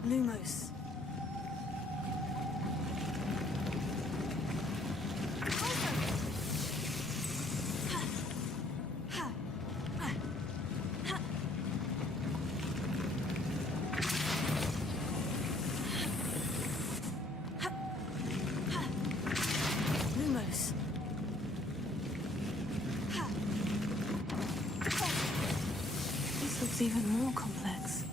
Lumos. This looks even more complex.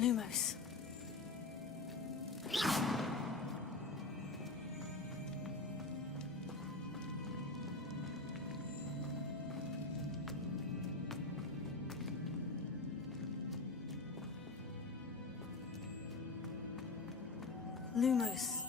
Lumos. Lumos.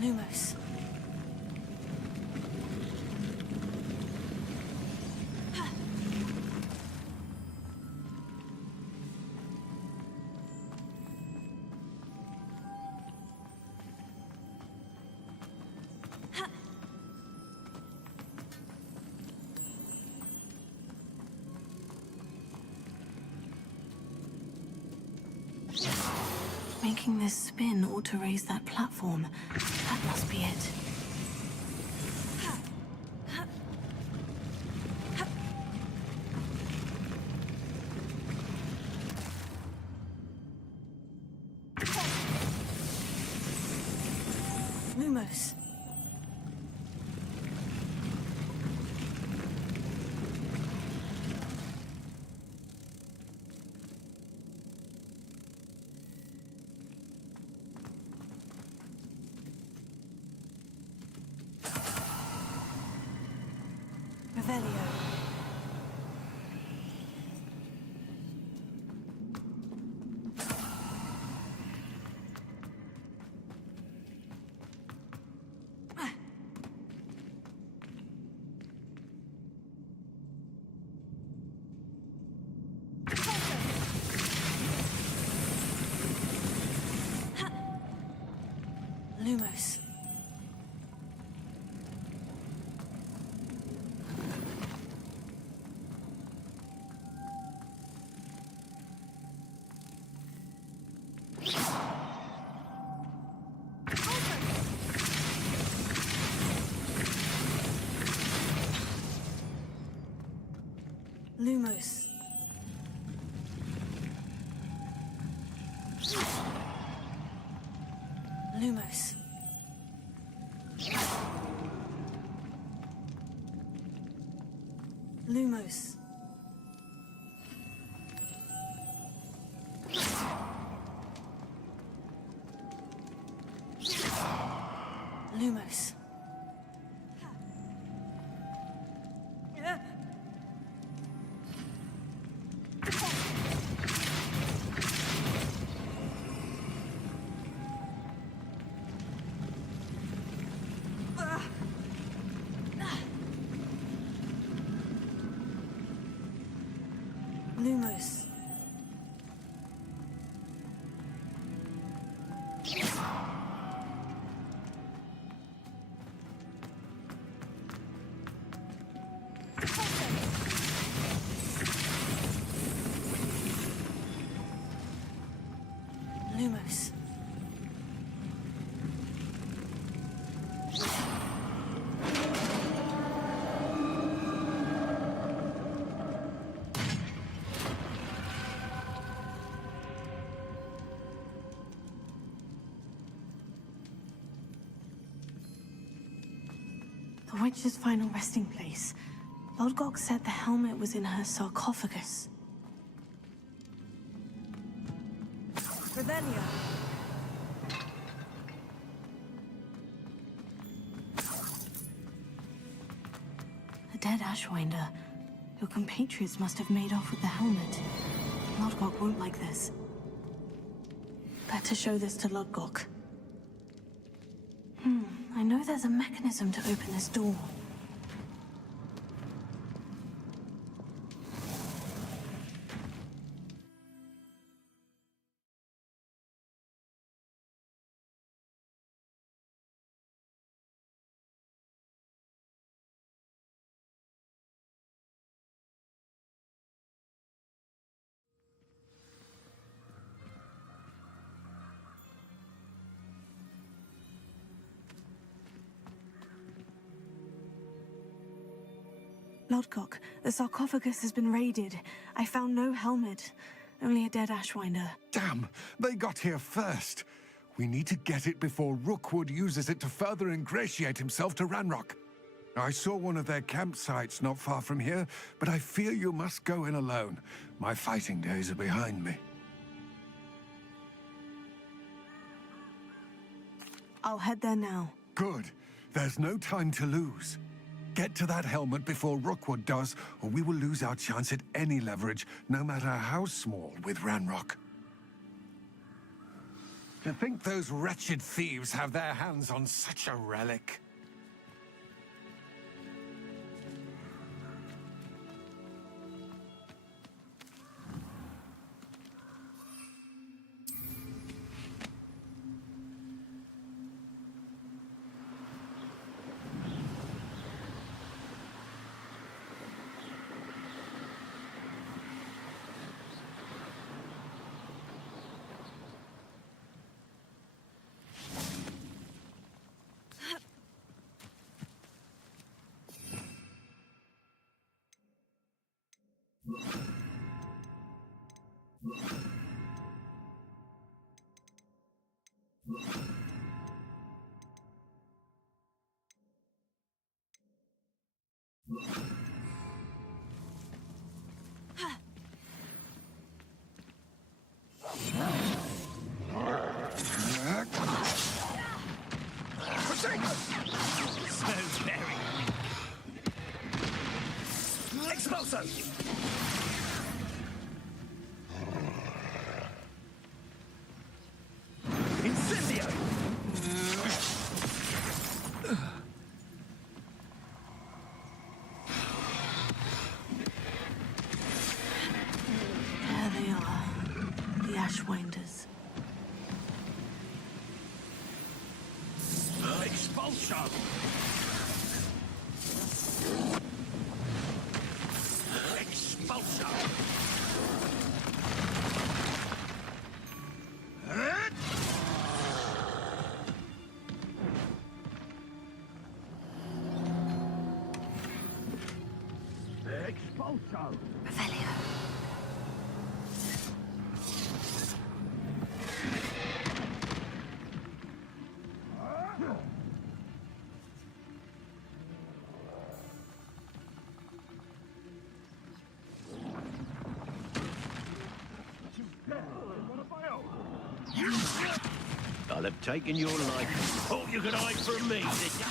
Lumos. Making this spin ought to raise that platform. That must be it. Lumos. Revelio. Lumos. Lumos. Lumos. Lumos. Lumos. Lumos. Lumos. The witch's final resting place. Lodgok said the helmet was in her sarcophagus. Revelio. A dead Ashwinder. Your compatriots must have made off with the helmet. Lodgok won't like this. Better show this to Lodgok. I know there's a mechanism to open this door. Lodgok, the sarcophagus has been raided. I found no helmet, only a dead Ashwinder. Damn! They got here first. We need to get it before Rookwood uses it to further ingratiate himself to Ranrock. I saw one of their campsites not far from here, but I fear you must go in alone. My fighting days are behind me. I'll head there now. Good. There's no time to lose. Get to that helmet before Rookwood does, or we will lose our chance at any leverage, no matter how small, with Ranrock. To think those wretched thieves have their hands on such a relic. There they are, the Ashwinders. Expulsion! Expulsion! Expulsion! Revelio. I'll have taken your life. Thought you could hide from me, did ya?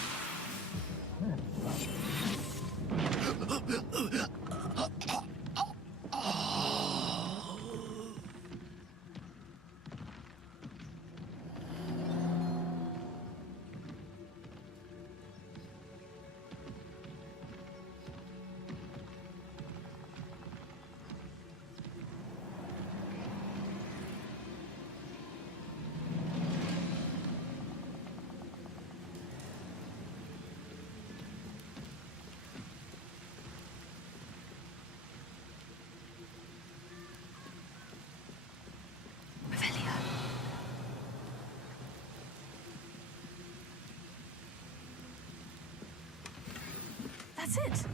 That's it.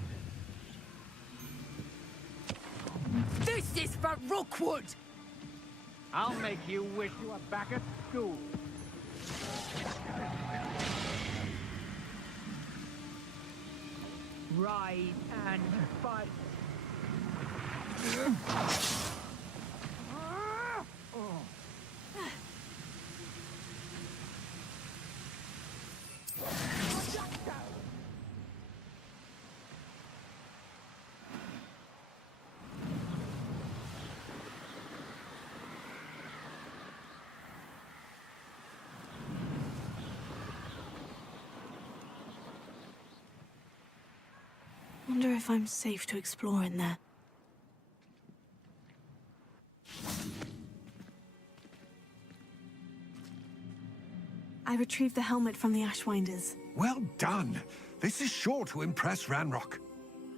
This is for Rookwood! I'll make you wish you were back at school. Ride and fight. Wonder if I'm safe to explore in there. I retrieved the helmet from the Ashwinders. Well done! This is sure to impress Ranrock.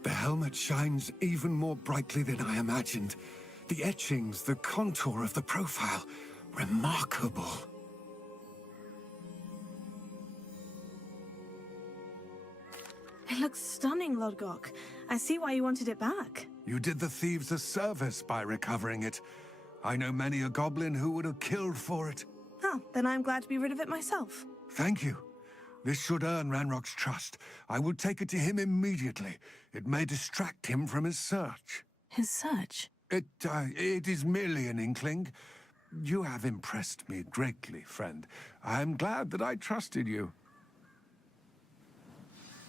The helmet shines even more brightly than I imagined. The etchings, the contour of the profile, remarkable. It looks stunning, Lodgok. I see why you wanted it back. You did the thieves a service by recovering it. I know many a goblin who would have killed for it. Oh, then I'm glad to be rid of it myself. Thank you. This should earn Ranrock's trust. I will take it to him immediately. It may distract him from his search. His search? It is merely an inkling. You have impressed me greatly, friend. I am glad that I trusted you.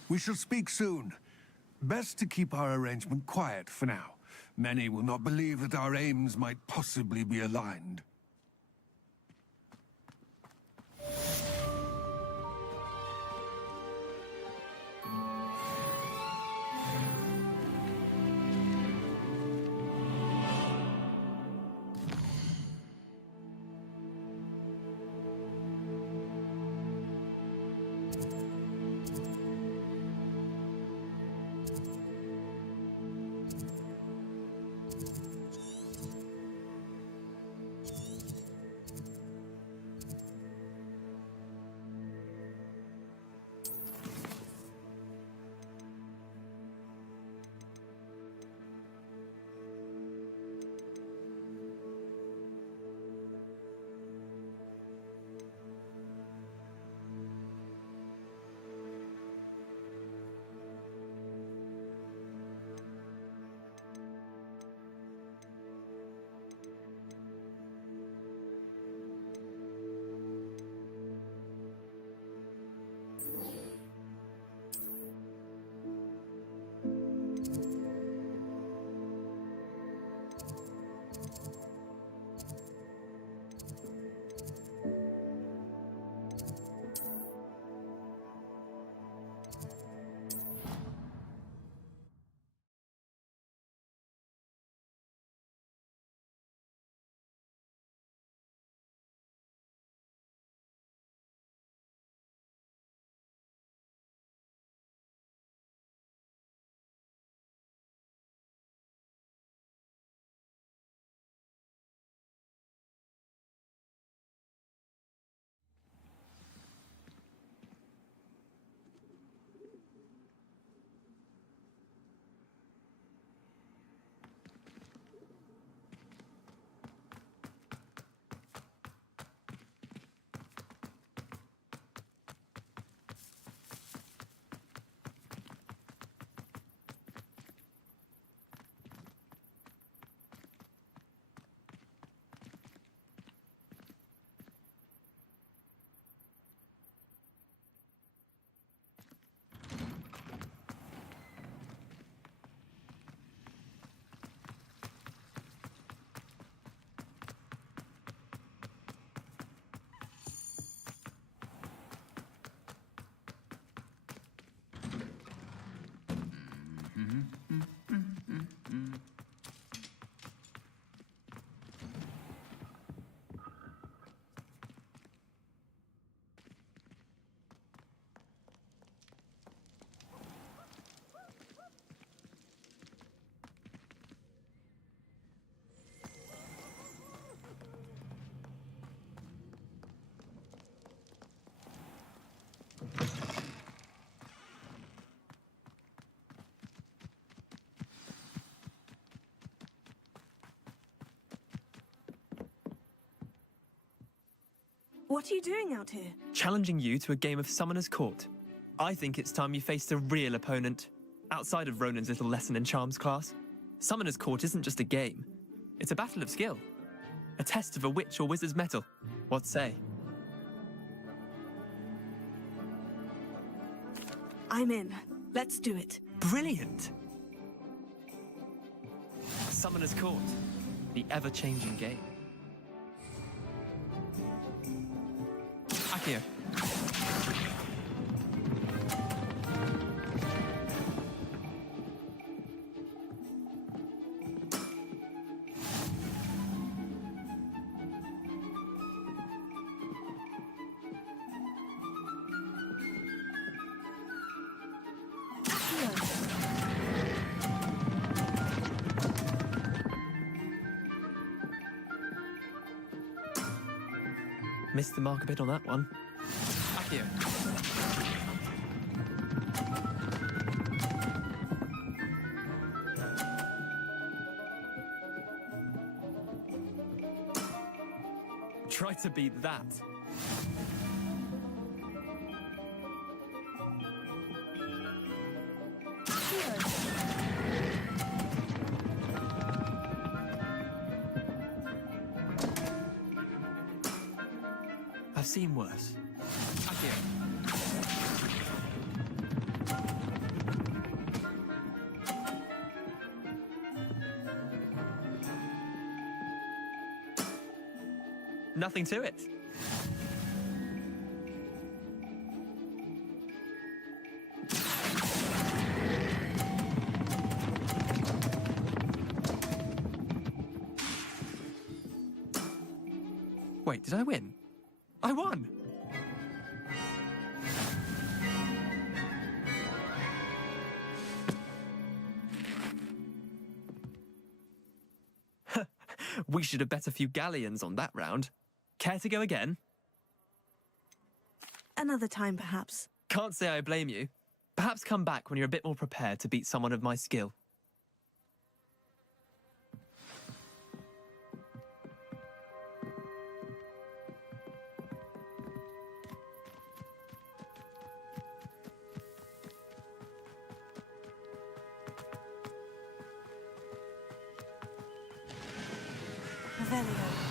We shall speak soon. Best to keep our arrangement quiet for now. Many will not believe that our aims might possibly be aligned. What are you doing out here? Challenging you to a game of Summoner's Court. I think it's time you faced a real opponent, outside of Ronan's little lesson in charms class. Summoner's Court isn't just a game. It's a battle of skill. A test of a witch or wizard's mettle. What say? I'm in. Let's do it. Brilliant! Summoner's Court. The ever-changing game. Akio. Missed the mark a bit on that one. Akio. Try to beat that. I've seen worse. Here. Nothing to it. Wait, did I win? I won! We should have bet a few galleons on that round. Care to go again? Another time, perhaps. Can't say I blame you. Perhaps come back when you're a bit more prepared to beat someone of my skill. Revelio.